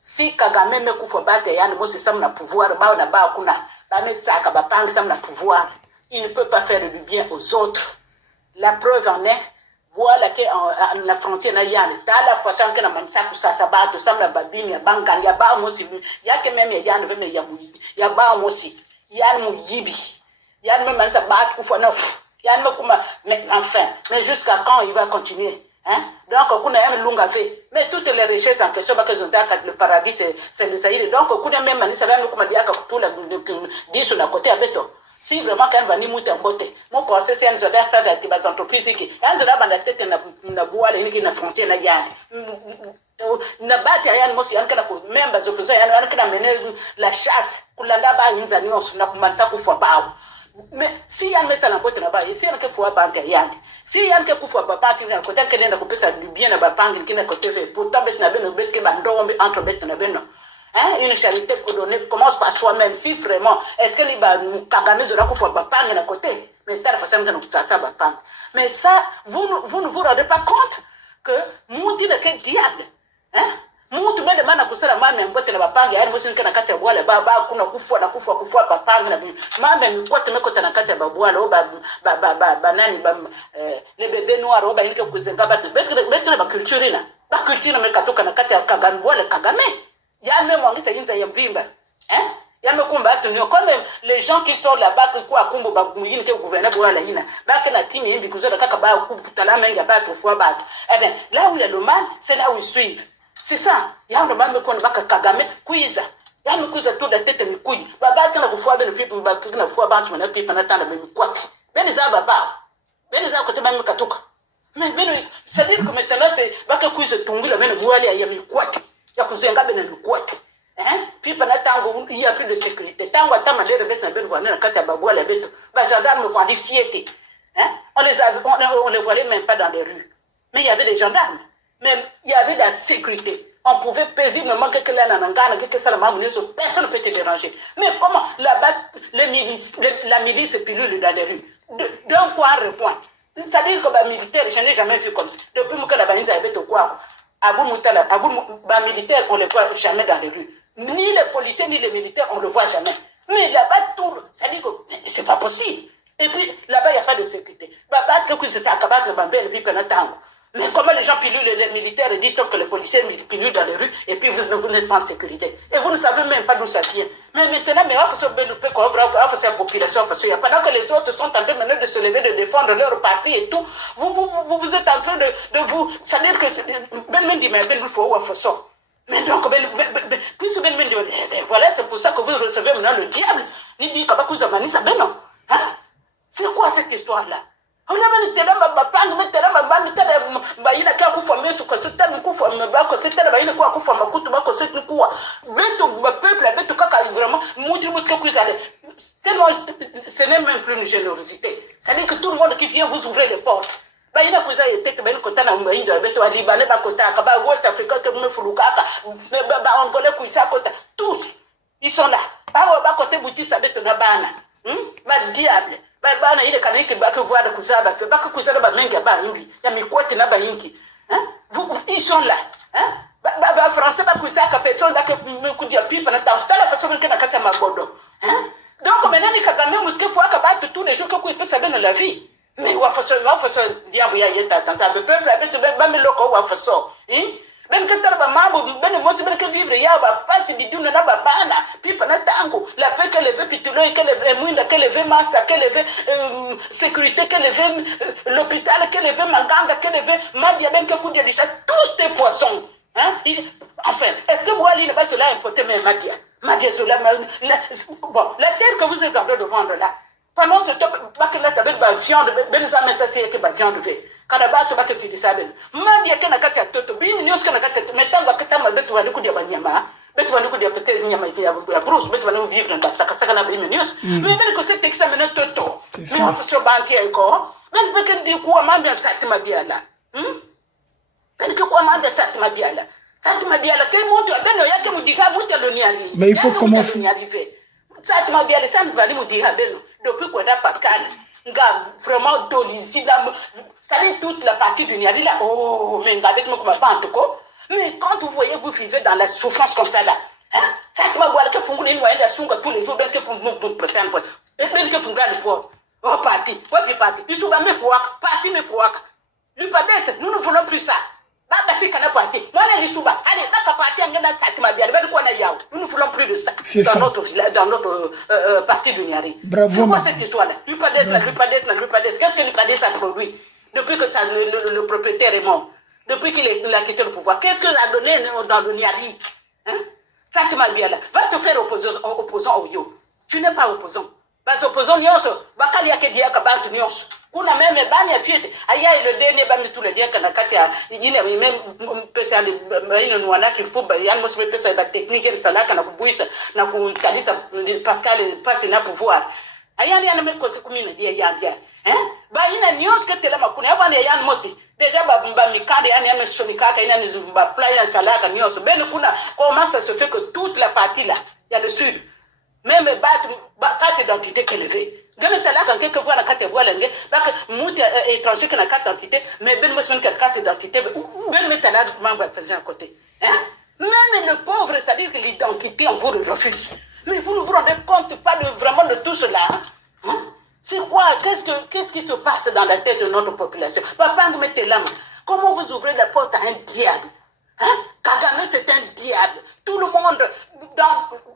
Si Kagame me kufo bate yani mo samna pouvoir ba na ba kuna ba metsaka ba pang samna pouvoir, il ne peut pas faire du bien aux autres. La preuve en est voilà que en la frontière na yani ta la façon que na manisa ku sasa ba to samna babini ya bangan ya ba mo si ya ke même ya yani ve me ya muyibi ya ba mo si yani muyibi yani me manisa ba ku fo na yani me kuma enfin mais jusqu'à quand il va continuer? Hein? Donc, on a un long fait. Mais toutes les richesses en question, le paradis, c'est le Zaïre. Donc, on a même ça va nous comme dire que tout la dit sur la côté à béton. Si vraiment quand va ni mouter en beauté, mon procès c'est un zoda ça des entreprises qui, un zoda dans la tête na bois les qui na frontière na yan. Na bati yan mo si yan kana ko même bas opposants yan kana mener la chasse pour la ba inza nyonso na kumanza kufa bao. Mais si yann met ça dans côté là-bas, si yann que faut banque yann, si yann que faut pas partir dans côté que n'a coupé ça du bien na ba banque qui n'a côté fait pour tomber na ben bet que bandom entre bet na ben. Hein, une charité pour donner commence par soi-même. Si vraiment est-ce que les ba Kagame zora ko faut pas banque na côté, mais t'as façon que nous ça ba banque. Mais ça vous ne vous rendez pas compte que mouti de quel diable, hein? Mutu bende mana kusala mame mbote na bapanga yani mosi nkana kati ya bwala baba kuna kufua bapanga na mame mkote mekota na kati ya babwala ba nani le bébé noir oba yinke kuzenga batu betre ba culture na mekatoka na kati ya Kagame bwala Kagame yani même ngisa yinza ya mvimba hein ya mekumba atu nyo comme les gens qui sont là-bas qui quoi kumbo ba muyini ke gouverner bwala yina ba ke na tini yimbi kuzoda kaka ba kutala menga ba kufua ba eh bien là où il y a le mal c'est là où ils suivent. C'est ça. Il y a un moment où on va Kagame kuiza. Il y a un kuiza tout la tête ni kuyi. Baba tana kufua ben pipe ba kina fua ba tu na pipe na tana ben kwati. Ben za baba. Ben za ko te ba mikatuka. Mais ben ça veut dire que maintenant c'est ba ka kuiza tungula ben buali ya mikwati. Ya kuzenga ben mikwati. Hein? Pipe na tango il y a plus de sécurité. Tango atama de rebet na ben voana na kata ba buali beto. Ba gendarmes vont dire fiété. Hein? On les voyait même pas dans les rues. Mais il y avait des gendarmes. Mais il y avait de la sécurité. On pouvait paisiblement que personne ne peut te déranger. Mais comment là-bas, la milice pilule dans les rues? D'un point à un point. C'est-à-dire que les militaires, je n'ai jamais vu comme ça. Depuis que la banise avait au quoi, les militaires, on ne les voit jamais dans les rues. Ni les policiers, ni les militaires, on ne le voit jamais. Mais là-bas, tout, c'est-à-dire que c'est pas possible. Et puis là-bas, il n'y a pas de sécurité. Mais comment les gens pilulent les militaires et disent que les policiers pilulent dans les rues et puis vous n'êtes pas en sécurité. Et vous ne savez même pas d'où ça vient. Mais maintenant, il faut se la population. Pendant que les autres sont en train maintenant de se lever, de défendre leur parti et tout, vous êtes en train de vous... C'est-à-dire que... Mais donc, voilà, c'est pour ça que vous recevez maintenant le diable. C'est quoi cette histoire-là? On a mis des gens ce n'est même plus une générosité. C'est-à-dire que tout le monde qui vient vous ouvrir les portes. Tous, ils sont là. Diable. Bana ile kana yake baka voix kuzaba baka kuzaba ba mengi ba yimbi ya mikwete na ba yinki hein ils sont là hein français ba kusaka pétrole da que kudia pipa na ta la façon que na kata magodo hein. Donc maintenant ni Kagame mutke fois ka battre tous les jours que il peut savoir dans la vie. Mais wa façon diabo ya yeta dans ça le peuple avec ba me loko wa façon hein. Ben que tarba mambo ben mo se ben que vivre ya ba passe bidou na ba bana pipa na tango la paix que lever pitulo que lever muinda que lever massa que lever sécurité que lever l'hôpital que lever manganga que lever madia ben que kudia déjà tous tes poissons hein. Enfin est-ce que Boali ne va cela importer même madia Zola bon la terre que vous êtes en train de vendre là pendant ce temps que là tu as viande ben ça mettait que viande ve kada bato ba ke fidi saben madia kana kati toto bin news kana kati metanga katama betu wa kudia banyama betu wa kudia peut-être nyama ya brousse betu wa vivre dans saka saka na bin news mais ben que c'est examen toto mais on se banque encore ben peut que dit quoi mambia satima biala ben que quoi mambia satima biala que monte ben yake mudiga monte loniari mais il faut commencer satima biala ça ne va ni mudiga ben depuis quoi da Pascal vraiment dolici là c'est toute la partie du Niari là oh mais avec moi comme pas en tout cas mais quand vous voyez vous vivez dans la souffrance comme ça là hein ça qui va voir que fungule ni waenda sunga tous les jours ben que fungu % quoi et ben que fungu le sport oh parti ouais parti il souba me fouak parti me fouak lui pas baisse nous ne voulons plus ça baba c'est kana parti moi les souba allez baba parti ngenda satima bien ben quoi na yao nous ne voulons plus de ça dans notre partie du Niari. Bravo. C'est quoi cette histoire là l'UPADES qu'est-ce que l'UPADES a produit depuis que le propriétaire est mort depuis qu'il a quitté le pouvoir qu'est-ce que a donné dans le Niari hein satima bien là va te faire opposant au yo tu n'es pas opposant parce opposant nyonso bakali yake dia ka bantu nyonso kuna même bani ya fiete aya le dernier bani tous les dia kana kati ya yine même pesa ino nwana qu'il faut yani mose pesa ba technique et salaka na kubuisa na kutalisa Pascal passe na pouvoir aya ni ana me kosi kumina dia ya hein ba ina nyonso que tela makuna ya bani ya mose déjà ba mikande yani ame sonikaka ina ni ba playa salaka nyonso ben kuna comment ça se fait que toute la partie là il y a le sud même carte d'identité qu'elle avait gane talaka quelque fois na carte voile nge bak muti étranger que na carte d'identité mais ben moi une carte d'identité ben metala membre de à côté hein même le pauvre c'est à dire que l'identité on vous le refuse mais vous ne vous rendez compte pas de vraiment de tout cela hein c'est quoi qu'est-ce qui se passe dans la tête de notre population papa mettez la main comment vous ouvrez la porte à un diable hein Kagame c'est un diable tout le monde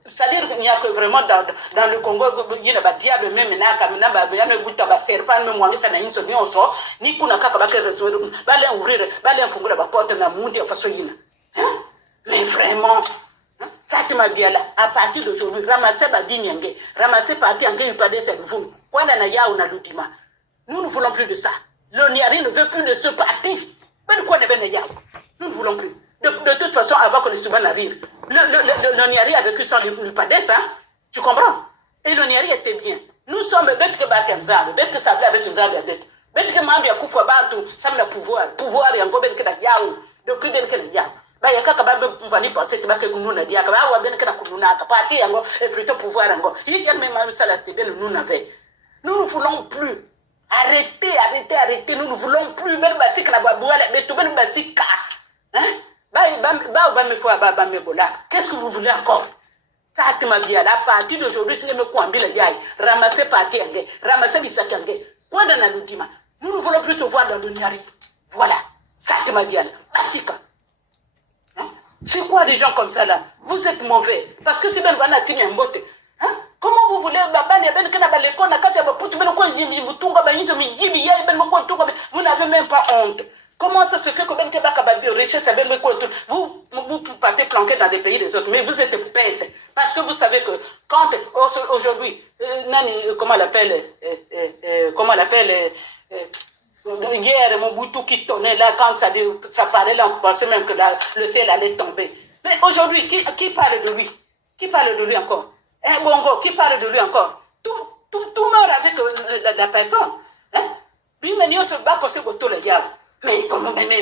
c'est-à-dire qu'il n'y a que vraiment dans le Congo il y a des diables même na kamina ba ya me buta ba serpent même moi ça na inso nyonso ni kuna kaka ba ke résoudre ba les ouvrir ba les fungula ba porte na mundi façon yina hein mais vraiment ça te m'a bien là à partir d'aujourd'hui ramasser ba binyenge ramasser parti en gueule pas de cette vous point na ya ou na lutima nous ne voulons plus de ça le Niari ne veut plus de ce parti ben quoi ne ben ya nous ne voulons plus de toute façon avant que le Soudan arrive le Niari a vécu sans l'UPADES, hein? Tu comprends? Et le Niari était bien. Nous sommes bêtes que Bakenzabe, bêtes que Sabla avec une zabe bête. Bêtes que Mambia Koufou Bantou, ça me pouvoir et encore ben que la yaou, depuis ben que la yaou. Bah, il y a qu'à venir penser que nous n'a dit, ou ben que la Kounouna, parti et plutôt pouvoir encore. Il y a même ça la télé, nous n'avons. Nous ne voulons plus. Arrêtez. Nous ne voulons plus. Même si que la Babouala, mais tout ben basique. Hein? Qu'est-ce que vous voulez encore? Ça a été ma vie à la partie d'aujourd'hui, c'est le quoi, ramasser parti, ramasser bisakangé. Point dans la ludima. Nous ne voulons plus te voir dans le Niari. Voilà. Ça a été ma vie à la basika. C'est quoi des gens comme ça là? Vous êtes mauvais. Parce que c'est bien voilà tini mbote. Hein? Comment vous voulez vous n'avez même pas honte. Comment ça se fait que vous partez planquer dans des pays des autres, mais vous êtes bêtes. Parce que vous savez que quand aujourd'hui, comment on l'appelle, hier, Mobutu qui tournait là, quand ça parlait là, on pensait même que le ciel allait tomber. Mais aujourd'hui, qui parle de lui? Qui parle de lui encore? Bongo, qui parle de lui encore? Tout meurt avec la personne. Hein? Puis maintenant, on se bat pour ce bateau, les gars. Mais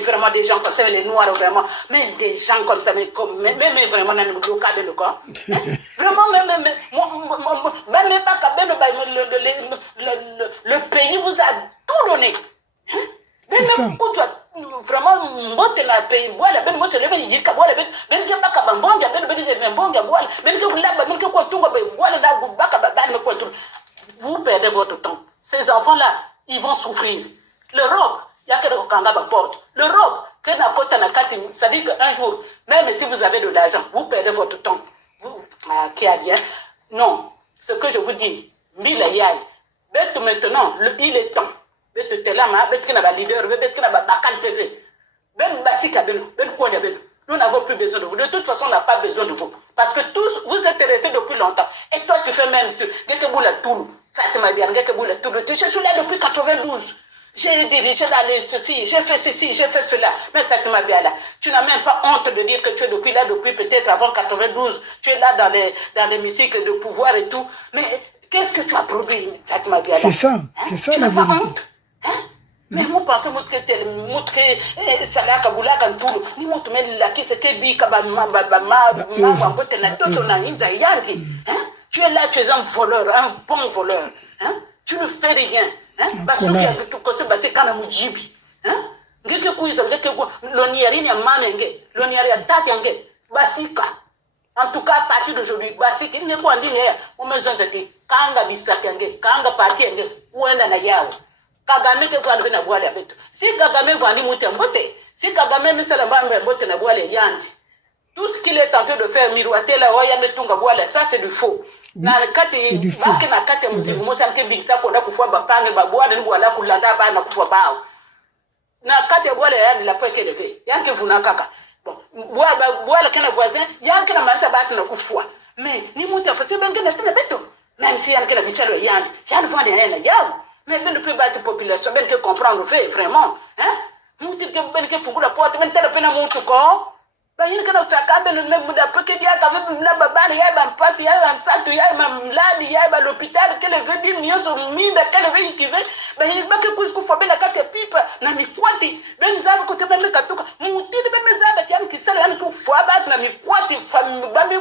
vraiment des gens comme ça, les noirs vraiment, mais des gens comme ça, mais vraiment dans le cas de le corps. Vraiment, le pays vous a tout donné. C'est ça. Vraiment, mbote na pays boile ben mo se leve yika boile ben ke baka bambonga ben mbonga boile ben ke laba ben ke ko tunga boile na baka ban ko tunga. Vous perdez votre temps. Ces enfants-là, ils vont souffrir. L'Europe, il y a que le Kanga porte. L'Europe, que na kota na kati, ça dit qu'un jour, même si vous avez de l'argent, vous perdez votre temps. Vous, qui a bien. Non, ce que je vous dis, mille yai. Bête maintenant, il est temps. Bête telama, bête qui n'a pas leader, bête qui n'a pas bakal PV. Ben basika beno, ben konya beno. Nous n'avons plus besoin de vous. De toute façon, on n'a pas besoin de vous. Parce que tous, vous êtes restés depuis longtemps. Et toi, tu fais même, je suis là depuis 92. J'ai dirigé là ceci, j'ai fait ceci, j'ai fait cela. Mais ça te m'a bien là. Tu n'as même pas honte de dire que tu es depuis là, depuis peut-être avant 92. Tu es là dans l'hémicycle de pouvoir et tout. Mais qu'est-ce que tu as produit, ça te m'a bien là? C'est ça, c'est ça la vérité. Honte? Hein? Mais moi, pensez que ça l'a kabula quand tout, ni moi, tu mets la qui c'était bi tu es là, tu es un voleur, un bon voleur. Hein? Tu ne fais rien. Hein? Parce que c'est quand même jibi. Hein? En tout cas, à partir d'aujourd'hui, basika, il n'y a pas de dire, on me dit, kanga bisakenge, kanga parti, ou un anayao. Kagame te vendre na boile avec. Si Kagame vend mouté mbote, si Kagame me sala mbambe mbote na boile yandi. Tout ce qu'il est en train de faire miroiter là oya metunga boile, ça c'est du faux. Na kati baki na kati muzimu mo sanke bigisa ko na kufwa bapange ba boile ni boile kulanda ba na kufwa bao. Na kati boile yandi la peke levé. Yanke vuna kaka. Bon, boile kana voisin, yanke na manza ba na kufwa. Mais ni mouté fa c'est ben kana tena beto. Même si yanke na bisalo yandi, yandi vend rien yao. Mais ben ne peut pas être population, ben que comprendre fait vraiment, hein? Moutir que ben que fougu la porte, ben telle peine à mon tout corps. Ben il que notre cas ben même muda peu que dia avec na baba ya ban passe ya ban ça tu ya mam malade ya ba l'hôpital que le veut dire mieux sur mine que le veut qui veut ben il ba que pour faut ben la carte pipe na mi kwati ben za ko te ben katuka moutir ben meza tian qui sala yan tout fois ba na mi kwati fam ba mi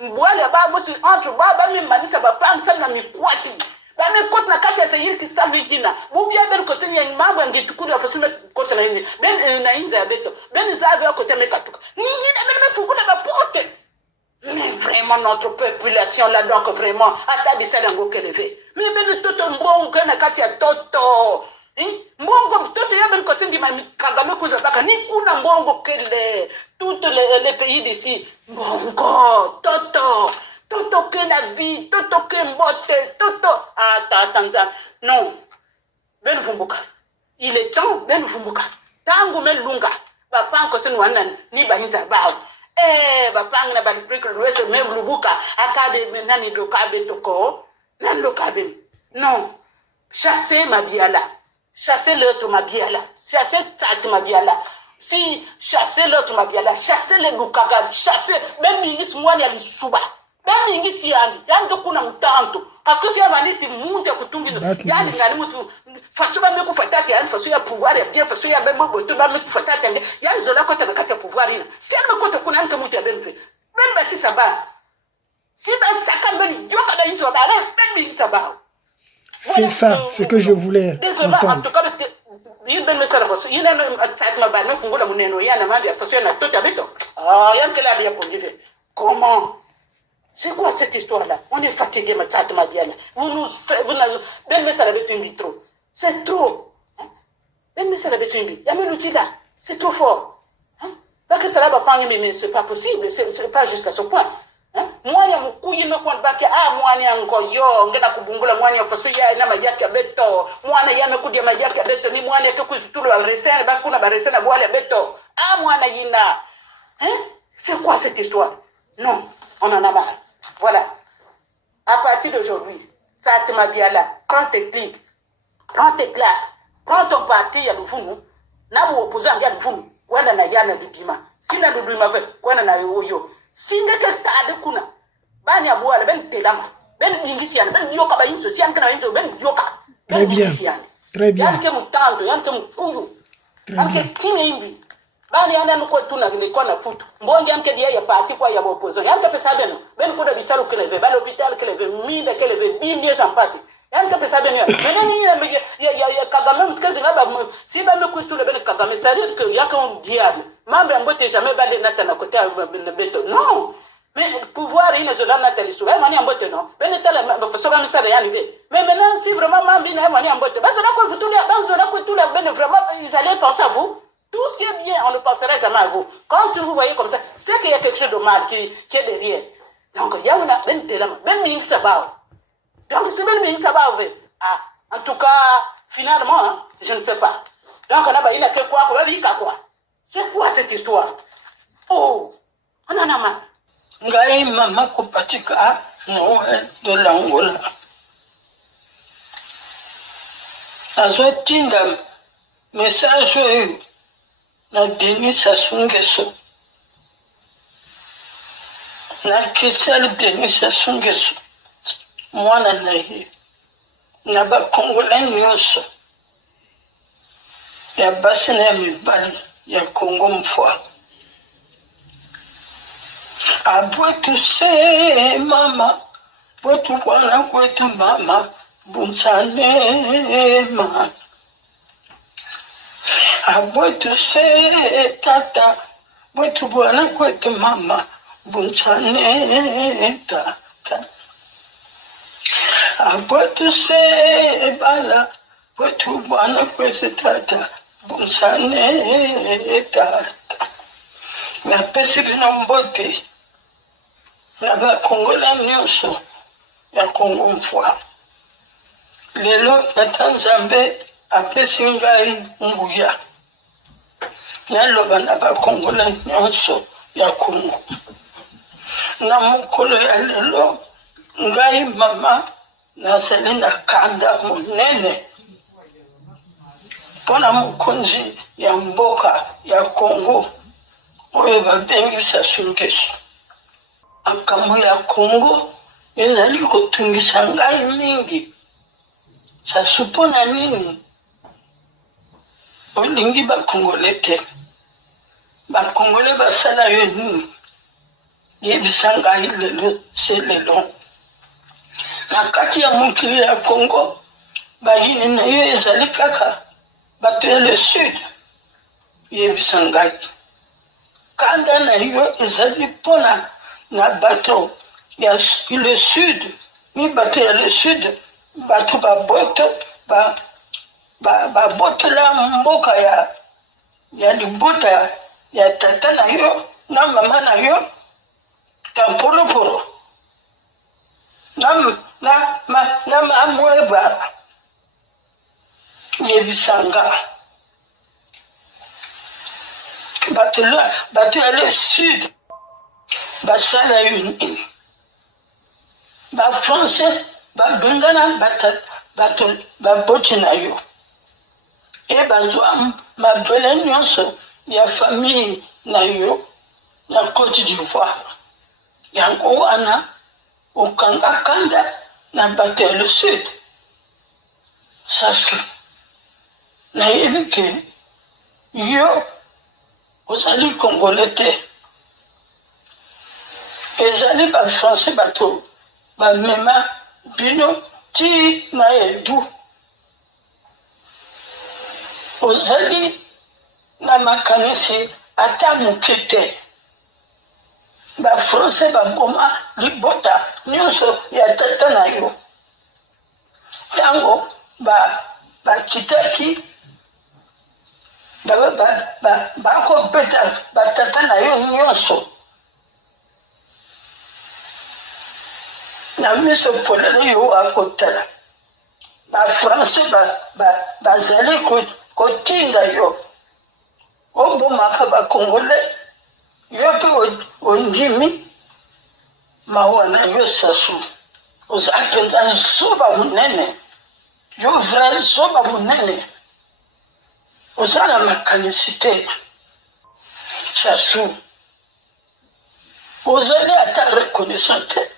boile ba mo entre ba mi manisa ba pam ça na mi kwati. Ba me kote na kati ya seyiri ki salu jina. Bubia ben ko senya mambo angetukuri afasime kote na yini. Ben na inza ya beto. Ben zave kote me katuka. Ni yina ben me fugule ba porte. Mais vraiment notre population là donc vraiment atabisa lango keleve. Mais ben toto mbongo na kati ya toto. Mbongo toto ya ben ko sengi ma Kagame kuza baka ni kuna mbongo kele tous les pays d'ici. Mbongo toto. Toto que la vie, toto que mbote, toto. Attends, non. Ben Vumbuka. Il est temps, Ben Vumbuka. Tango men lunga. Papa en kosen wanan, ni bahinza bao. Papa en Afrique de l'Ouest, même Lubuka, akabe menani dokabe toko. Nan dokabe. Non. Chassez ma biala. Chassez l'autre ma biala. Chassez tat ma biala. Si chassez l'autre ma biala, chassez les Lukaga, chassez, même Mingis Mwani à l'Isuba. Ben mingi si yani kuna mtanto parce que si avani ti munte kutungi yani ngani mutu faso ba me kufatata yani faso ya pouvoir ya bien faso ya ben mo boto ba me kufatata yani zola kota na kati ya pouvoir ina si me kota kuna nka mutu ya ben fe ben ba si saba si ba saka ben joka da inzo ba ben mingi saba. C'est ça, ce que je voulais entendre. En tout cas parce que il ben me sala faso il a ça ma ba me fungula muneno yana ma ya faso ya na tota beto yan kala ya pour vivre comment. C'est quoi cette histoire-là? On est fatigué, ma tante Madiana. Vous nous faites, ben, mais ça l'avait une trop. C'est trop. Ben, mais ça l'avait une bille. Y'a même l'outil là. C'est trop fort. Parce que ça là va pas, mais c'est pas possible. C'est pas jusqu'à ce point. Moi, il y a mon couille, me compte pas que, moi, il y a encore yo, on a kubungula, moi, il y a façon, il y a un maïak à beto. Moi, il y a un coup de maïak à beto, ni moi, il y a tout le recin, le bakuna, le recin à boire à beto. Moi, il y a c'est quoi cette histoire? Non, on en a marre. Voilà. À partir d'aujourd'hui, ça te m'a bien là. Prends tes clics, prends tes claques, prends ton parti, il y a le fou. N'a pas opposé à le fou. Quoi n'a yana du dima. Si n'a du dima fait, quoi n'a yo. Si n'a que t'as de kuna. Ben ya boire, ben telama. Ben bingisian, ben yoka ba inso, sian kana inso, ben yoka. Très bien. Très bien. Yanke mutando, yanke mukuyu. Yanke time imbi. Bani yana nuko tuna ngekwa na putu mbonge amke dia ya parti kwa ya opposition yamke pesa beno ben ko da bisalu keleve ba l'hôpital keleve minde keleve bimie j'en passe Yann tu peux ça bien. Maintenant il y a Kagame que si ba me couche tout le ben Kagame ça veut dire que y a qu'un diable. Mambe ambote jamais ba de natana côté beto. Non. Mais pouvoir il ne se donne natali sou. Mani ambote non. Ben tala so ba ça rien arrivé. Mais maintenant si vraiment mambi na mani ambote, bah ça quoi vous tous les ba vous tous les ben vraiment ils allaient penser à vous. Tout ce qui est bien, on ne pensera jamais à vous. Quand vous voyez comme ça, c'est qu'il y a quelque chose de mal qui est derrière. Donc, il y a une même Ming Sabao. Donc, c'est même Ming Sabao. Ah, en tout cas, finalement, hein, je ne sais pas. Donc, il a fait quoi? C'est quoi cette histoire? Oh, on en a marre. Ngai mama kupatika Noël de l'Angola. Azotinda message na Denis Sassou Nguesso. Na kisel Denis Sassou Nguesso. Mwana na ye. Na ba Congolais nyonso. Ya basi na mibali ya Congo mfwa. Abwetu se mama. Bwetu bwana kwetu mama. Bunchane mama. Abwetu se tata, bwetu bwana kwetu mama, bunchane tata. Abwetu se bala, bwetu bwana kwetu tata, bunchane tata. Na pesi bino mbote, na ba Congolais nyonso, ya Congo mfwa. Lelo na Tanzambe, apesi ngai nguya. Yaloba na ba Congolais nyonso ya Congo. Na mukolo ya lelo ngai mama nazali na kanda monene mpona mokonzi ya mboka ya Congo oyo babengi Sassou Nguesso. Makambo ya Congo ezali kotungisa ngai mingi. Sassou mpona nini? Olingi ba Congolais te. Ba Congolais basala yo nini? Yebisa ngai lelo se lelo. Na kati ya mokili ya Congo, bayini na yo ezali kaka bato ya le sud. Yebisa ngai. Kanda na yo ezali mpona na bato ya le sud. Mi bato ya le sud, bato baboto, babotola mboka ya libota ya tata na yo na mama na yo tamporoporo na mamweba yevisanga bato ya le sud basala yo nini? Bafrançais babengana bato baboti na yo e bazwa mabele nyonso ya famille na yo na Côte d'Ivoire. Yango wana okanga na bato ya le sud. Sassou nayebi ke yo ozali Congolais te. Ezali bafrançais bato bamema bino ti na edu. Ozali na makanisi ata moke te. Bafrançais baboma libota nyonso ya tata na yo. Tango bakitaki bakobeta batata na yo nyonso. Na miso polele yo akotala. Bafrançais bazali kotinda yo. Obomaka ba Congolais yo pe ondimi mawa na yo Sassou. Ozapenda zoba munene. Yo vra zoba munene. Ozala makanisite. Sassou. Ozali ata reconnaissante.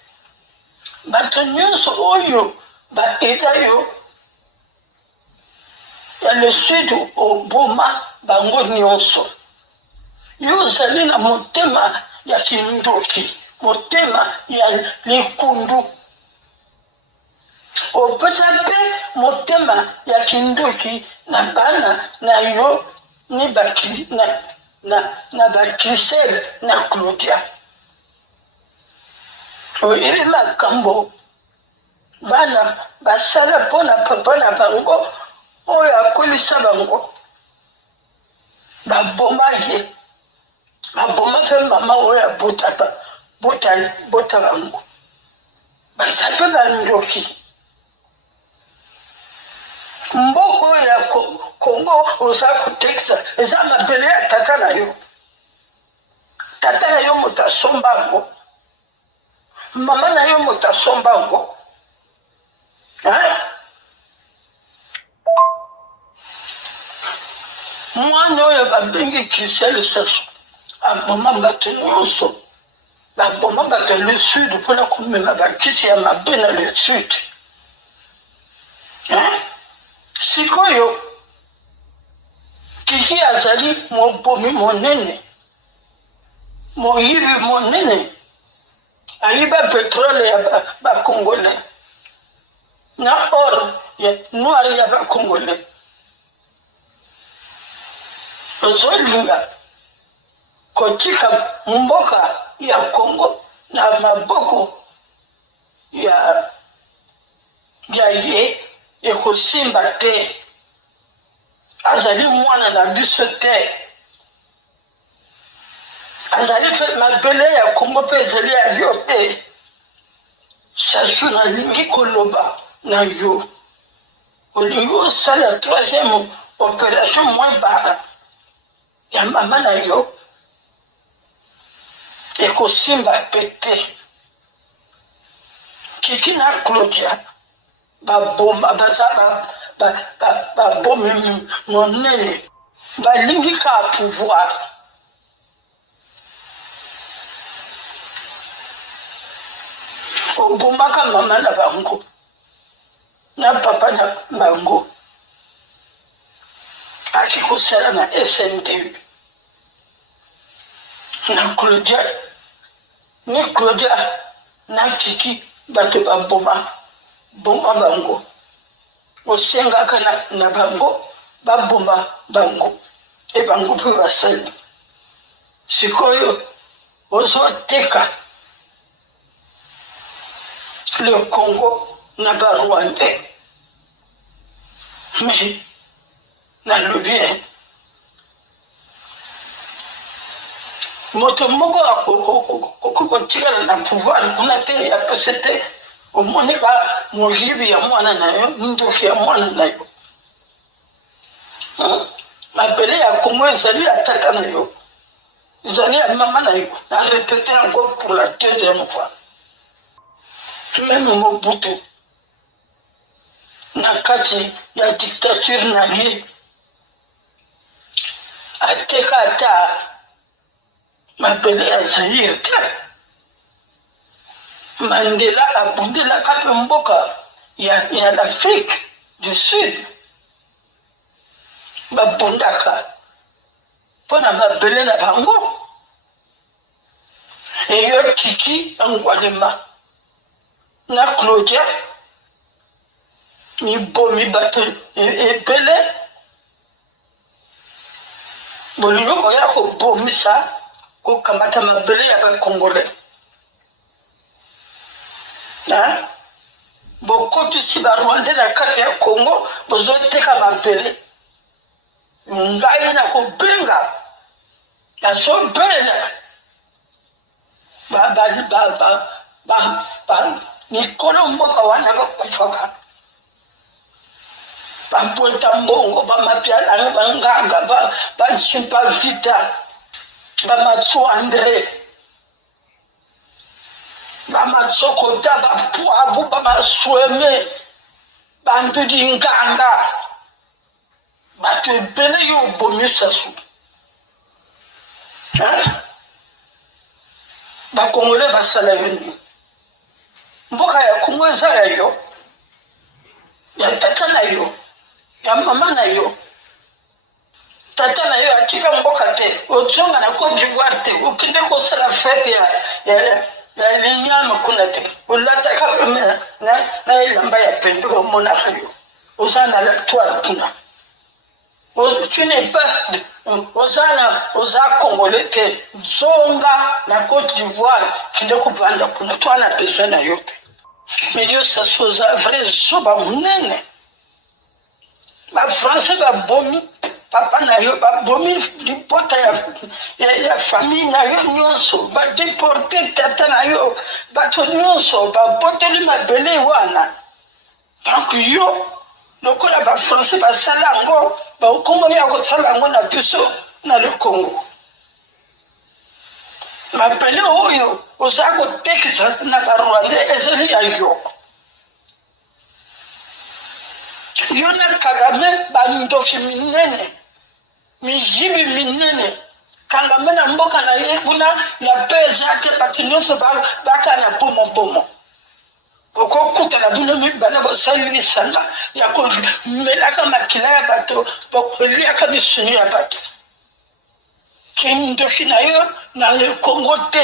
Bato nyonso oyo baeda yo ya le sud oboma bango nyonso. Yo ozali na motema ya kindoki, motema ya likundu. opesa mpe motema ya kindoki na bana na yo ni na bakrisele na Claudia. Oyebi makambo bana basala mpona papa na bango oyo akolisa bango baboma ye baboma mpe mama oyo abota bango baza mpe bandoki mboko oyo ya Kongo oza kotekisa eza mabele ya tata na yo moto asomba yango mama na yo moto asomba yango mwana oyo babengi Christelle Sassou aboma bato nyonso baboma bato ya le sud mpona komema bakisi ya mabe na le sud sikoyo Kiki azali mobomi monene moyibi monene ayiba petrole ya bakongole na or ya noir ya bakongole ozolinga kotika mboka ya Kongo na maboko ya ye ekosimba te azali mwana na biso te azali mpe mabele ya Kongo mpe ezali ya yo te Sassou nalingi koloba na yo olingi osala troisième opération moins bara ya mama na yo ekosimba pete Kiki na Claudia baboma baza babomi monene balingi ka pouvoir obomaka mama na bango na papa na bango akikosala na SND na Claudia na Kiki bato baboma bango osengaka na bango baboma bango e bango mpe basali sikoyo ozoteka le Congo na Rwandais mais nalobi moto moko akokotikala na pouvoir kuna te ya pese te omoni ka moyibi ya mwana na yo ndoki ya mwana na yo mabele ya Kongo ezali ya tata na yo ezali ya mama na yo na répété encore pour la deuxième fois même Mobutu na kati ya dictature na ye ateka ata mabele ya Zaire te Mandela abundela kape mboka ya l'Afrique du Sud babundaka mpona mabele na bango eyo Kiki angwalema na Claudia mibomi bato ebele bolingo koya kobomisa kokamata mabele ya bakongole bokotisi barwandais na kati ya Kongo bozoteka mabele ngai na kobenga nazobela mikolo mboka wana bakufaka bambweta mbongo bamapialanga banganga banchimpa vita bamatsu Andre bamatsokota bapwabu bamasweme bandudi nganga bato ebele yo obomi Sassou bakongole basala yo nini mboka ya Kongo eza ya yo ya tata na yo ya mama na yo tata na yo atika mboka te ozonga na Côte d'Ivoire te okende kosala fete ya nyama kuna te ulata ka na ilamba ya pendo ko mona hayo osana la toile kuna tu n'es pas oza congolais te zonga na Côte d'Ivoire kinde kuvanda kuna to ana besoin na yote mais Dieu ça soza vrai soba munene ba français ba bomi papa na yo ba bomi lipota ya famille na yo nyonso ba déporter tata na yo ba to nyonso ba boteli mabele wana donc yo lokola ba français ba salango ba Congo ya ko salango na biso na le Congo mabele oyo osako tekisa na ba Rwanda ezeli ya yo na Kagame ba ndoki minene mijibi minene Kagame na mboka na ye kuna na pesa te patinyoso ba kana bomo okokuta na bino mibana bosali sanga ya ko melaka makila ya bato bokolia ka misuni ya bato kindoki na yo na le Congo te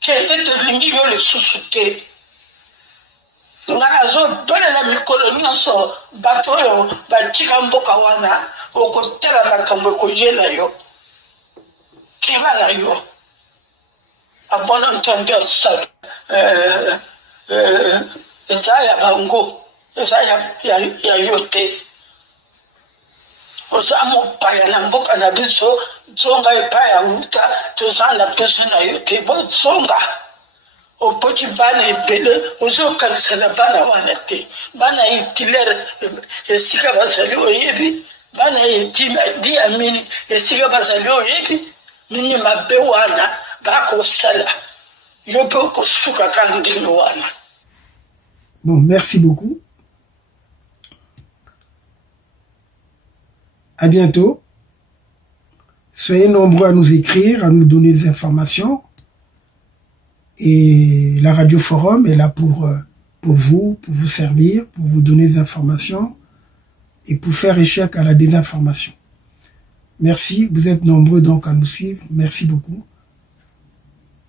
kete te lingi yo le susute ngana zo bana na mikolo nyonso bato yo batika mboka wana okotela makambo ko yela yo kiba na yo a bon entendeur ça Isaiah bango Isaiah ya yote osamo paya na mboka na biso zonga ipaya uta tozana biso na yote bo zonga opoti bana ebele ozokanisana bana wana te bana Hitler esika bazali oyebi bana Idi Amin esika bazali oyebi nini mabe wana bakosala yopo kosuka kandini wana. Bon, merci beaucoup. À bientôt. Soyez nombreux à nous écrire, à nous donner des informations. Et la Radio Forum est là pour vous servir, pour vous donner des informations et pour faire échec à la désinformation. Merci, vous êtes nombreux donc à nous suivre. Merci beaucoup.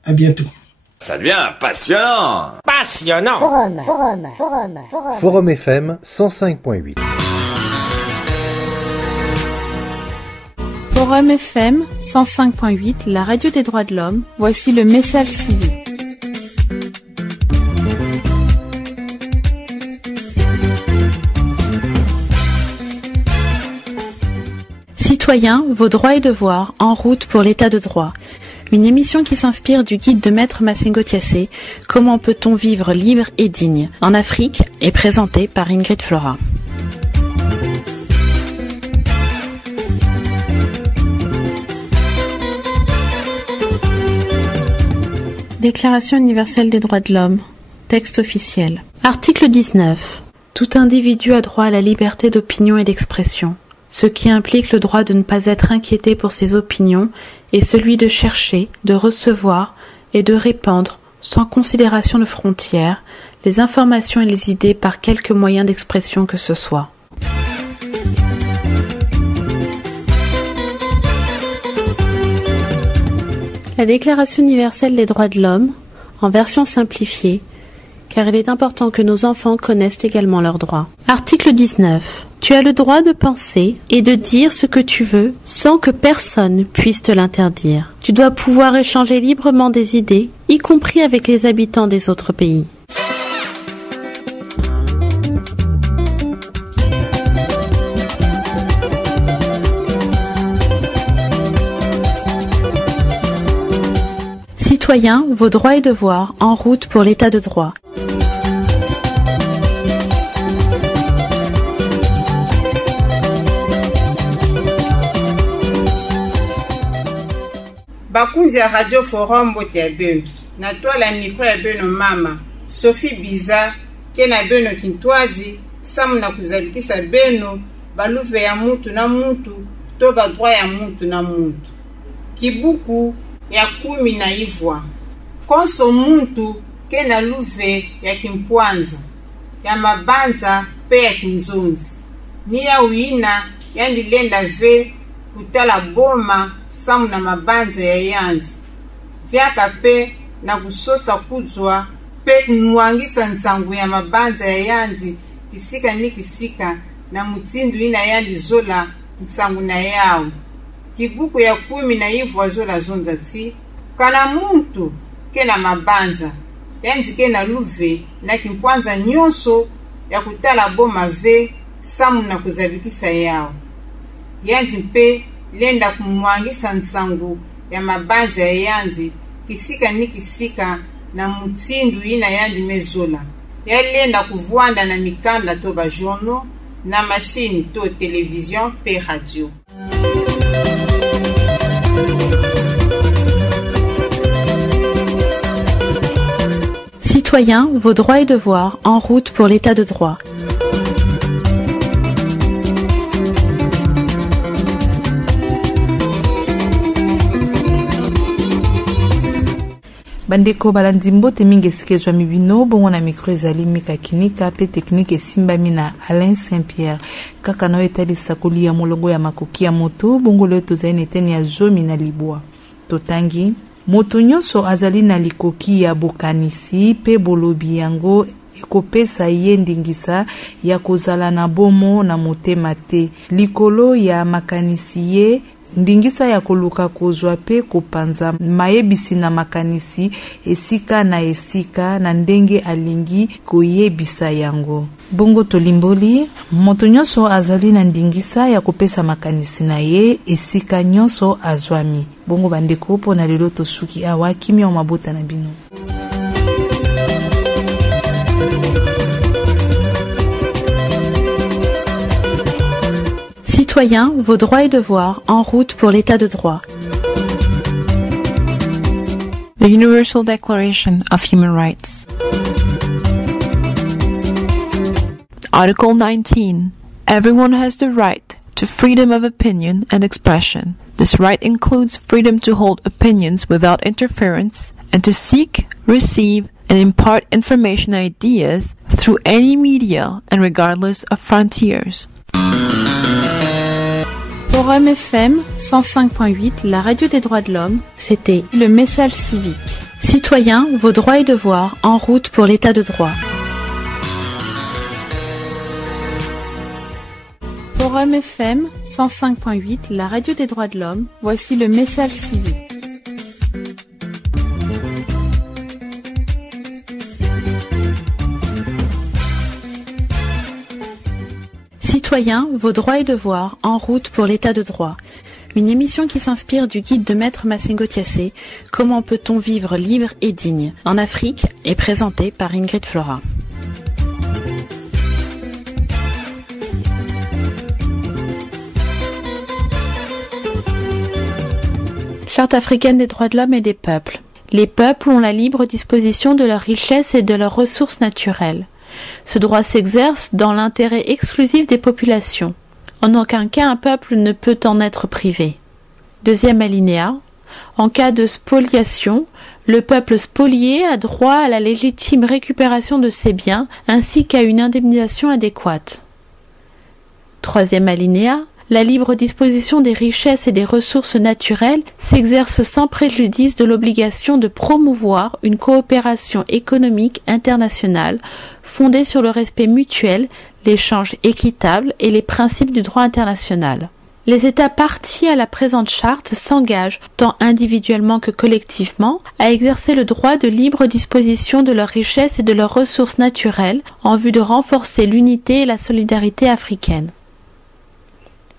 À bientôt. Ça devient passionnant. Passionnant. Forum FM 105.8. Forum FM 105.8, la radio des droits de l'homme. Voici le message civique. Citoyens, vos droits et devoirs, en route pour l'état de droit. Une émission qui s'inspire du guide de Maître Massengo Thiassé, Comment peut-on vivre libre et digne en Afrique, est présentée par Ingrid Flora. Déclaration universelle des droits de l'homme. Texte officiel. Article 19. Tout individu a droit à la liberté d'opinion et d'expression, ce qui implique le droit de ne pas être inquiété pour ses opinions et celui de chercher, de recevoir et de répandre, sans considération de frontières, les informations et les idées par quelque moyen d'expression que ce soit. La Déclaration universelle des droits de l'homme, en version simplifiée, car il est important que nos enfants connaissent également leurs droits. Article 19. Tu as le droit de penser et de dire ce que tu veux sans que personne puisse te l'interdire. Tu dois pouvoir échanger librement des idées, y compris avec les habitants des autres pays. Citoyens, vos droits et devoirs, en route pour l'état de droit. Bakunzi ya Radio Forum bote ya beno. Natwala mikro ya beno mama Sophie Biza ke na beno kintwadi samu na kuzabitisa beno baluve ya mutu na mutu to badroit ya mutu na mutu. Kibuku ya 10 konso muntu ke na luve ya kimpwanza ya mabanza pe ya kinzonzi ni ya uina yandilenda ve kutala boma samu na mabanza ya yanzi diaka pe na kusosa kudzwa pe kumwangisa ntsangu ya mabanza ya yandi kisika ni kisika na mutsindu ina yandi zola ntsangu na yao. Kibuku ya 10 na ivwa zola zonza ti kana muntu kena mabanza yandi kena luve na kimpwanza nyonso ya kutala boma ve samu na kuzabikisa yao. Yandi mpe lenda kumwangisa ntsangu ya mabanza ya yandi kisika ni kisika na mutsindu ina yandi mezola. Yalenda kuvuanda na mikanda to ba journaux na machine to télévision pe radio. Citoyens, vos droits et devoirs en route pour l'état de droit. Bandeko balandimbo teminge sikezwa mibino bongo na micro ezali Mika Kinika pe technique esimbami na Alain Saint-Pierre kaka no etali sakoli ya molongo ya makoki ya moto bongo leo tozali neteni ya zomi na libwa totangi moto nyonso azali na likoki ya bokanisi pe bolobi yango ekopesa ye ndingisa ya kozala na bomo na motema te likolo ya makanisi ye ndingisa ya koluka kozwa pe kopanza mayebisi na makanisi esika na ndenge alingi koyebisa yango. Bongo tolimboli, moto nyonso azali na ndingisa ya kopesa makanisi na ye esika nyonso azwami. Bongo bandeko po na lelo tosuki awa kimia mabota na bino. Citoyens, vos droits et devoirs en route pour l'état de droit. The Universal Declaration of Human Rights. Article 19. Everyone has the right to freedom of opinion and expression. This right includes freedom to hold opinions without interference and to seek, receive, and impart information and ideas through any media and regardless of frontiers. Forum FM 105.8, la radio des droits de l'homme, c'était le message civique. Citoyens, vos droits et devoirs en route pour l'état de droit. Forum FM 105.8, la radio des droits de l'homme, voici le message civique. Citoyens, vos droits et devoirs en route pour l'état de droit. Une émission qui s'inspire du guide de Maître Massengo Thiassé, Comment peut-on vivre libre et digne en Afrique, est présentée par Ingrid Flora. Charte africaine des droits de l'homme et des peuples. Les peuples ont la libre disposition de leurs richesses et de leurs ressources naturelles. Ce droit s'exerce dans l'intérêt exclusif des populations. En aucun cas un peuple ne peut en être privé. Deuxième alinéa. En cas de spoliation, le peuple spolié a droit à la légitime récupération de ses biens ainsi qu'à une indemnisation adéquate. Troisième alinéa. La libre disposition des richesses et des ressources naturelles s'exerce sans préjudice de l'obligation de promouvoir une coopération économique internationale fondée sur le respect mutuel, l'échange équitable et les principes du droit international. Les États partis à la présente charte s'engagent, tant individuellement que collectivement, à exercer le droit de libre disposition de leurs richesses et de leurs ressources naturelles en vue de renforcer l'unité et la solidarité africaine.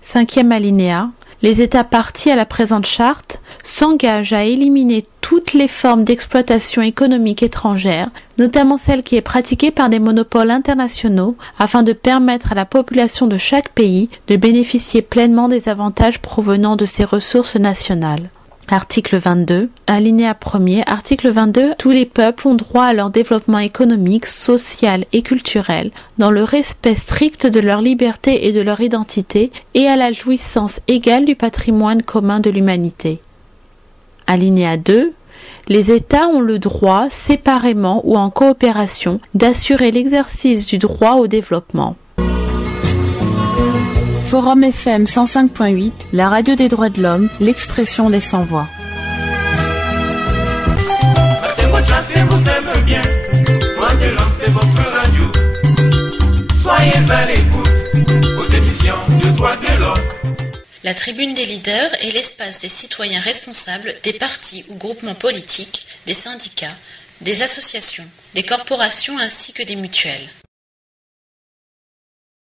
Cinquième alinéa. Les États partis à la présente charte s'engagent à éliminer toutes les formes d'exploitation économique étrangère, notamment celle qui est pratiquée par des monopoles internationaux, afin de permettre à la population de chaque pays de bénéficier pleinement des avantages provenant de ses ressources nationales. Article 22, alinéa 1er, article 22, tous les peuples ont droit à leur développement économique, social et culturel, dans le respect strict de leur liberté et de leur identité, et à la jouissance égale du patrimoine commun de l'humanité. Alinéa 2, les États ont le droit, séparément ou en coopération, d'assurer l'exercice du droit au développement. Forum FM 105.8, la radio des droits de l'homme, l'expression des sans-voix. Massengo vous aime bien. Voix de l'homme, c'est votre radio. Soyez à l'écoute aux émissions de droits de l'homme. La tribune des leaders est l'espace des citoyens responsables des partis ou groupements politiques, des syndicats, des associations, des corporations ainsi que des mutuelles.